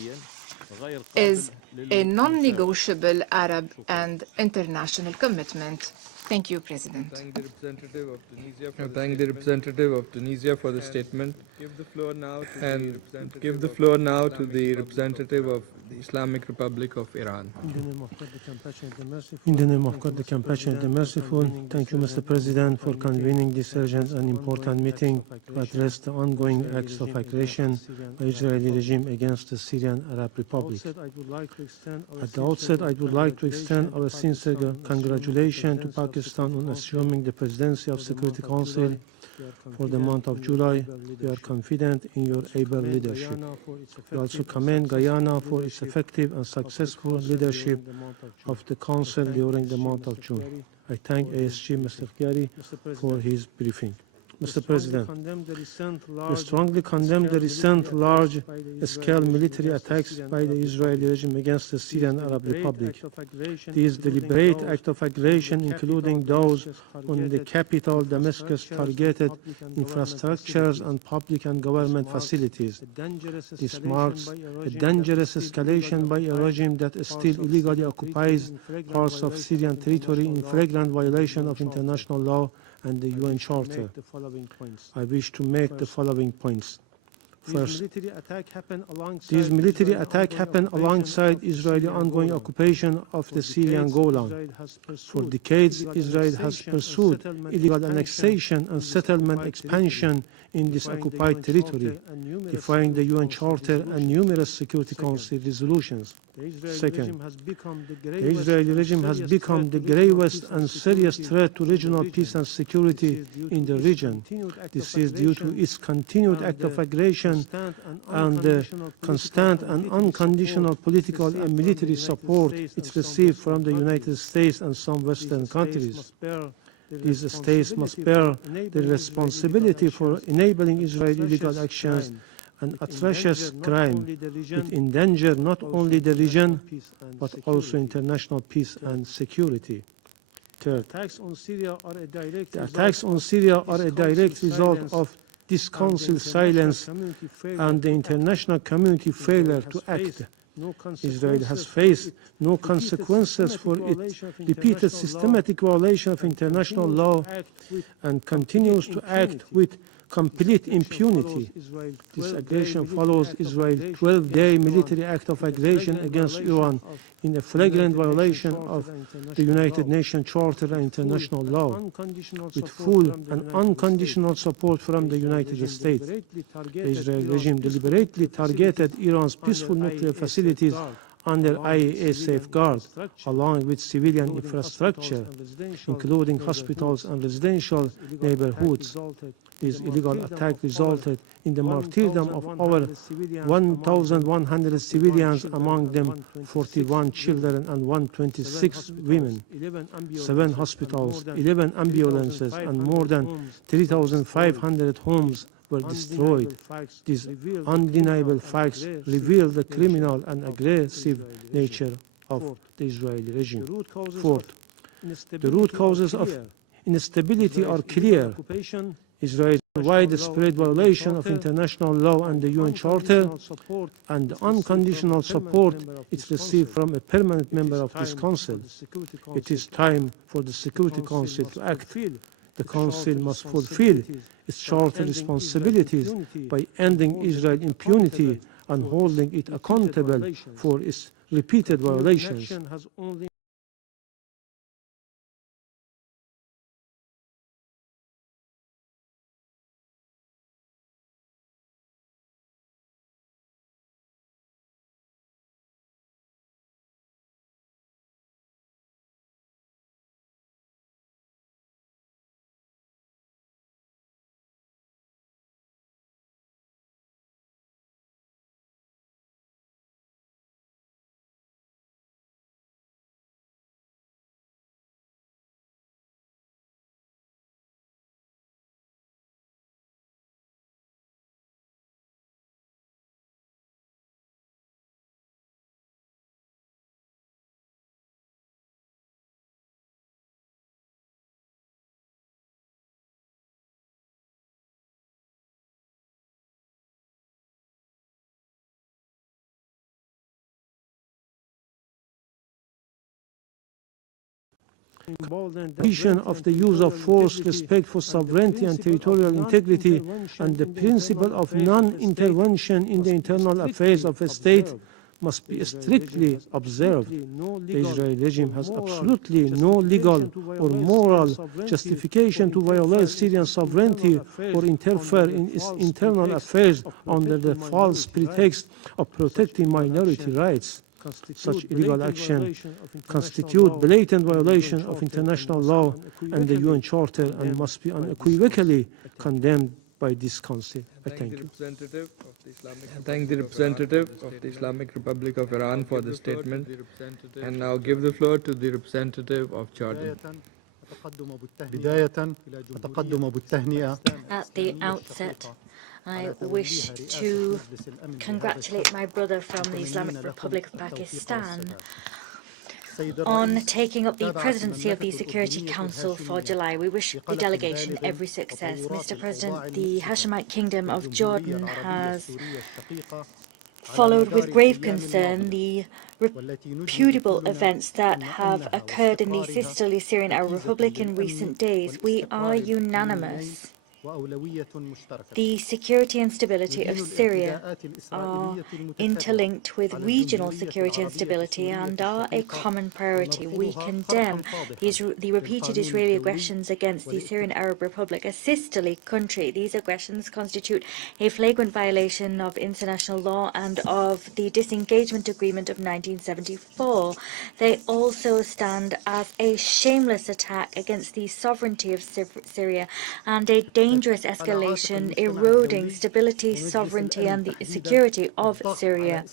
is a non-negotiable Arab and international commitment. Thank you, President. Thank the representative of Tunisia for the statement, and give the floor now to the representative of the Islamic Republic of Iran. In the name of God, the compassionate and the merciful, thank you, Mr. President, for convening this urgent and important meeting to address the ongoing acts of aggression by the Israeli regime against the Syrian Arab Republic. At the outset, I would like to extend our sincere congratulations to Pakistan on assuming the presidency of Security Council for the month of July. We are confident in your able leadership. We also commend Guyana for its effective and successful leadership of the Council during the month of June. I thank ASG Mr. Khiari for his briefing. Mr. President, we strongly condemn the recent large-scale military attacks by the Israeli regime against the Syrian Arab Republic. These deliberate acts of aggression, including those on the capital, Damascus, targeted infrastructures and public and government facilities. This marks a dangerous escalation by a regime that still illegally occupies parts of Syrian territory in flagrant violation of international law and the UN Charter. I wish to make the following points. First, these military attacks happen alongside Israeli ongoing occupation of the Syrian Golan. For decades, Israel has pursued illegal annexation and settlement expansion in this occupied territory, defying the UN Charter and numerous Security Council resolutions. Second, the Israeli regime has become the gravest and serious threat to regional peace and security in the region. This is due to its continued act of aggression and the constant and unconditional political and military support it received from the United States and some Western countries. These states must bear the responsibility for enabling Israel's illegal actions and atrocious crime. It endangers not only the region, but also international peace and security. Third, the attacks on Syria are a direct result of this Council's silence and the international community failure to act. Israel has faced no consequences for its repeated systematic violation of international law and continues to act with complete impunity. This aggression follows Israel's 12-day military act of aggression against Iran in a flagrant violation of the United Nations Charter and international law, with full and unconditional support from the United States. The Israeli regime deliberately targeted Iran's peaceful nuclear facilities under IAEA safeguard, along with civilian infrastructure, including hospitals and residential neighborhoods. These illegal attacks resulted in the martyrdom of over 1,100 civilians, among them 41 children and 126 women. 7 hospitals, 11 ambulances, and more than 3,500 homes were destroyed. These undeniable facts reveal the criminal and aggressive nature of the Israeli regime. Fourth, the root causes of instability are clear. Israel's widespread violation of international law and the UN Charter, and the unconditional support it received from a permanent member of this Council. It is time for the Security Council to act. The Council must fulfill its Charter responsibilities by ending Israel's impunity and holding it accountable for its repeated violations. Vision of the use of force, respect for sovereignty and territorial integrity, and the principle of non-intervention in the internal affairs of a state must be strictly observed. The Israeli regime has absolutely no legal or moral justification to violate Syrian sovereignty or interfere in its internal affairs under the false pretext of protecting minority rights. Such illegal action constitute blatant violation of international law and the UN Charter and must be unequivocally condemned by this Council. I thank you. Thank the representative of the Islamic Republic of Iran for the statement, and now give the floor to the representative of Jordan. At the outset, I wish to congratulate my brother from the Islamic Republic of Pakistan on taking up the presidency of the Security Council for July. We wish the delegation every success. Mr. President, the Hashemite Kingdom of Jordan has followed with grave concern the reputable events that have occurred in the sisterly Syrian Arab Republic in recent days. We are unanimous. The security and stability of Syria are interlinked with regional security and stability and are a common priority. We condemn the repeated Israeli aggressions against the Syrian Arab Republic, a sisterly country. These aggressions constitute a flagrant violation of international law and of the disengagement agreement of 1974. They also stand as a shameless attack against the sovereignty of Syria and a dangerous escalation, eroding stability, sovereignty and the security of Syria.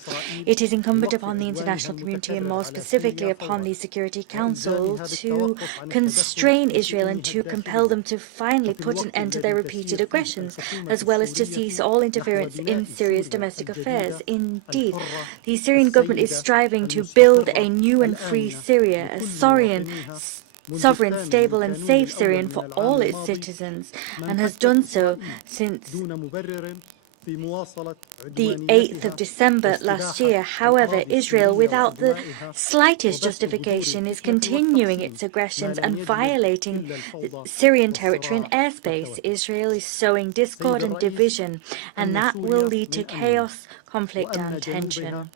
It is incumbent upon the international community and more specifically upon the Security Council to constrain Israel and to compel them to finally put an end to their repeated aggressions, as well as to cease all interference in Syria's domestic affairs. Indeed, the Syrian government is striving to build a new and free Syria, a sovereign, stable and safe Syrian for all its citizens, and has done so since the 8th of December last year. However, Israel, without the slightest justification, is continuing its aggressions and violating Syrian territory and airspace. Israel is sowing discord and division, and that will lead to chaos, conflict and tension.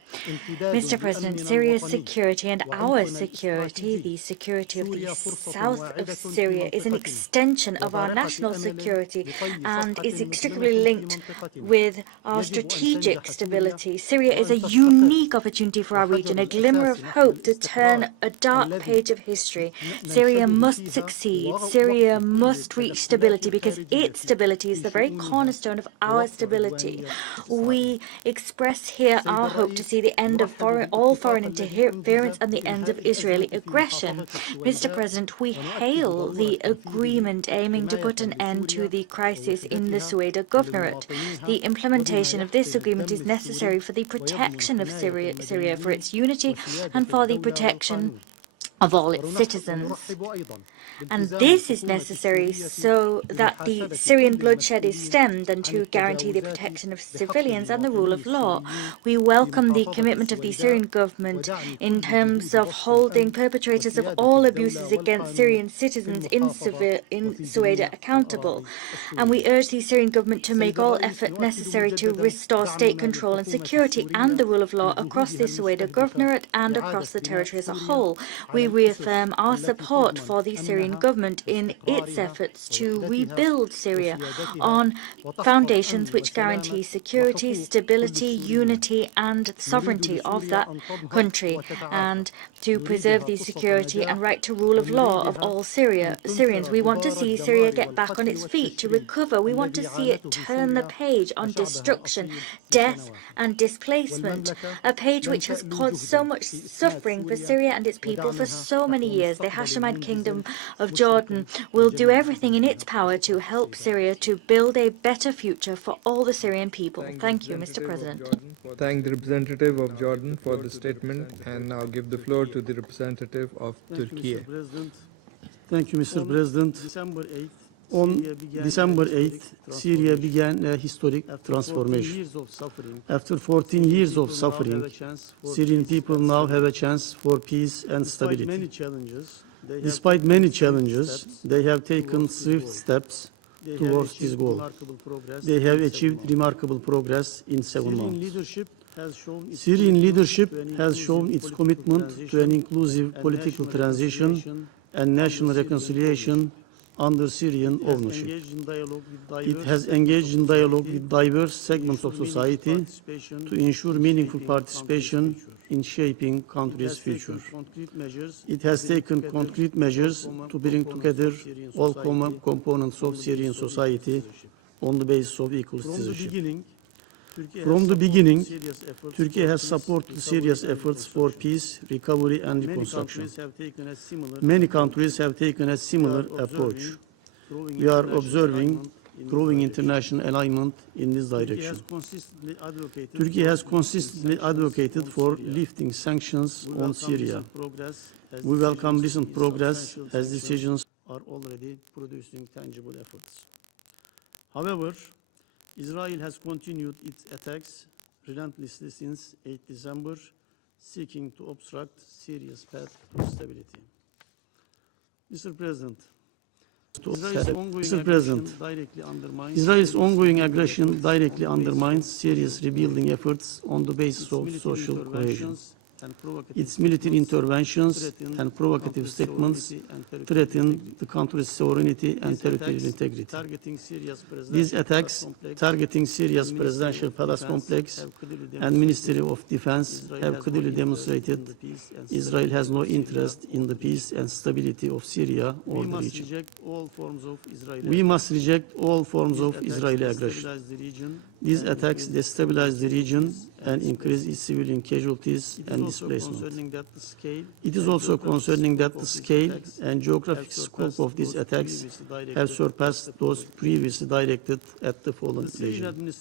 Mr. President, Syria's security and our security, the security of the south of Syria, is an extension of our national security and is inextricably linked with our strategic stability. Syria is a unique opportunity for our region, a glimmer of hope to turn a dark page of history. Syria must succeed. Syria must reach stability because its stability is the very cornerstone of our stability. We express here our hope to see the end of all foreign interference and the end of Israeli aggression. Mr. President, we hail the agreement aiming to put an end to the crisis in the Sueda Governorate. The implementation of this agreement is necessary for the protection of Syria, for its unity, and for the protection of all its citizens. And this is necessary so that the Syrian bloodshed is stemmed and to guarantee the protection of civilians and the rule of law. We welcome the commitment of the Syrian government in terms of holding perpetrators of all abuses against Syrian citizens in Sueda accountable. And we urge the Syrian government to make all effort necessary to restore state control and security and the rule of law across the Sueda Governorate and across the territory as a whole. We reaffirm our support for the Syrian government in its efforts to rebuild Syria on foundations which guarantee security, stability, unity and sovereignty of that country, and to preserve the security and right to rule of law of all Syrians. We want to see Syria get back on its feet, to recover. We want to see it turn the page on destruction, death and displacement, a page which has caused so much suffering for Syria and its people for so many years. The Hashemite Kingdom of Jordan will do everything in its power to help Syria to build a better future for all the Syrian people. Thank you, Mr. President. Thank the representative of Jordan for the statement, and now give the floor to the representative of Turkey. Thank you, Mr. President. On December 8th, Syria began a historic transformation. After 14 years of suffering, Syrian people now have a chance for peace and stability. Despite many challenges, they have taken swift steps towards this goal. They have achieved remarkable progress in 7 months. Syrian leadership has shown its commitment to an inclusive political transition and national reconciliation under Syrian ownership. It has engaged in dialogue with diverse segments of society to ensure meaningful participation in shaping country's future. It has taken concrete measures to bring together all components of Syrian society on the basis of equal citizenship. From the beginning, Turkey has supported serious efforts for peace, recovery and reconstruction. Many countries have taken a similar approach. We are observing growing international alignment in this direction. Turkey has consistently advocated for lifting sanctions on Syria. We welcome recent progress as decisions are already producing tangible efforts. However, Israel has continued its attacks relentlessly since 8 December, seeking to obstruct Syria's path to stability. Mr. President, Israel's ongoing aggression directly undermines Syria's rebuilding efforts on the basis of social cohesion. Its military interventions and provocative statements threaten the country's sovereignty and territorial integrity. These attacks targeting Syria's presidential palace complex and Ministry of Defense have clearly demonstrated Israel has no interest in the peace and stability of Syria or the region. We must reject all forms of Israeli aggression. These attacks destabilize the region and increase its civilian casualties and displacement. It is also concerning that the scale and geographic scope of these attacks have surpassed those previously directed at the fallen region.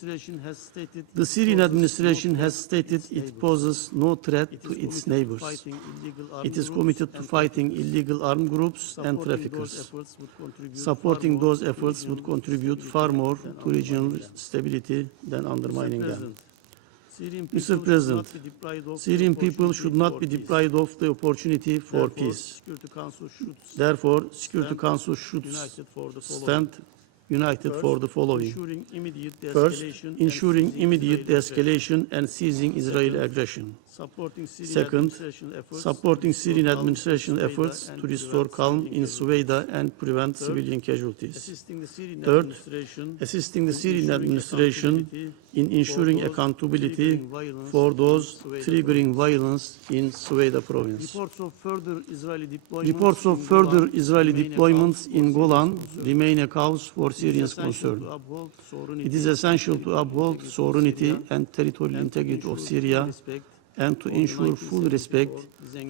The Syrian administration has stated it poses no threat to its neighbors. It is committed to fighting illegal armed groups and traffickers. Supporting those efforts would contribute far more to regional stability than undermining them. Mr. President, Syrian people should not be deprived of the opportunity for peace. Therefore, Security Council should stand united for the following. First, ensuring immediate de-escalation and ceasing Israeli aggression. Second, supporting Syrian administration efforts to restore calm in Suwaida and prevent civilian casualties. Third, assisting the Syrian administration in ensuring accountability for those triggering violence in Suwaida province. Reports of further Israeli deployments in Golan remain a cause for serious concern. It is essential to uphold sovereignty and territorial integrity of Syria and to ensure full respect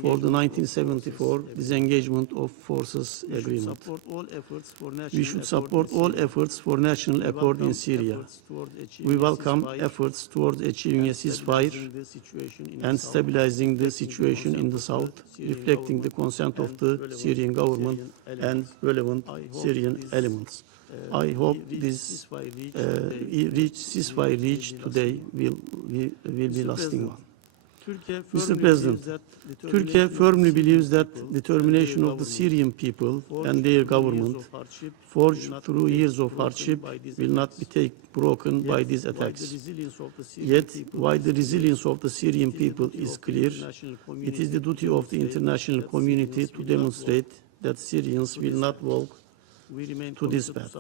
for the 1974 disengagement of forces agreement. We should support all efforts for national accord in Syria. We welcome efforts towards achieving a ceasefire and stabilizing the situation in the south, reflecting the consent of the Syrian government and relevant Syrian elements. I hope this ceasefire reached today will be lasting one. Mr. President, Turkey firmly believes that determination of the Syrian people and their government, forged through years of hardship, will not be broken by these attacks. Yet, while the resilience of the Syrian people is clear, it is the duty of the international community to demonstrate that Syrians will not walk to this path.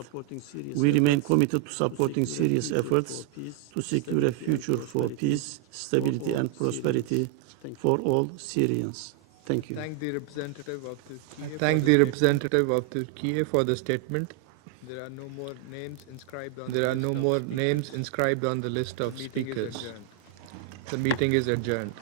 We remain committed to supporting Syria's efforts to secure a future for peace, stability and prosperity for all Syrians. Thank you. Thank the representative of Turkey for the statement. There are no more names inscribed on the list of speakers. The meeting is adjourned.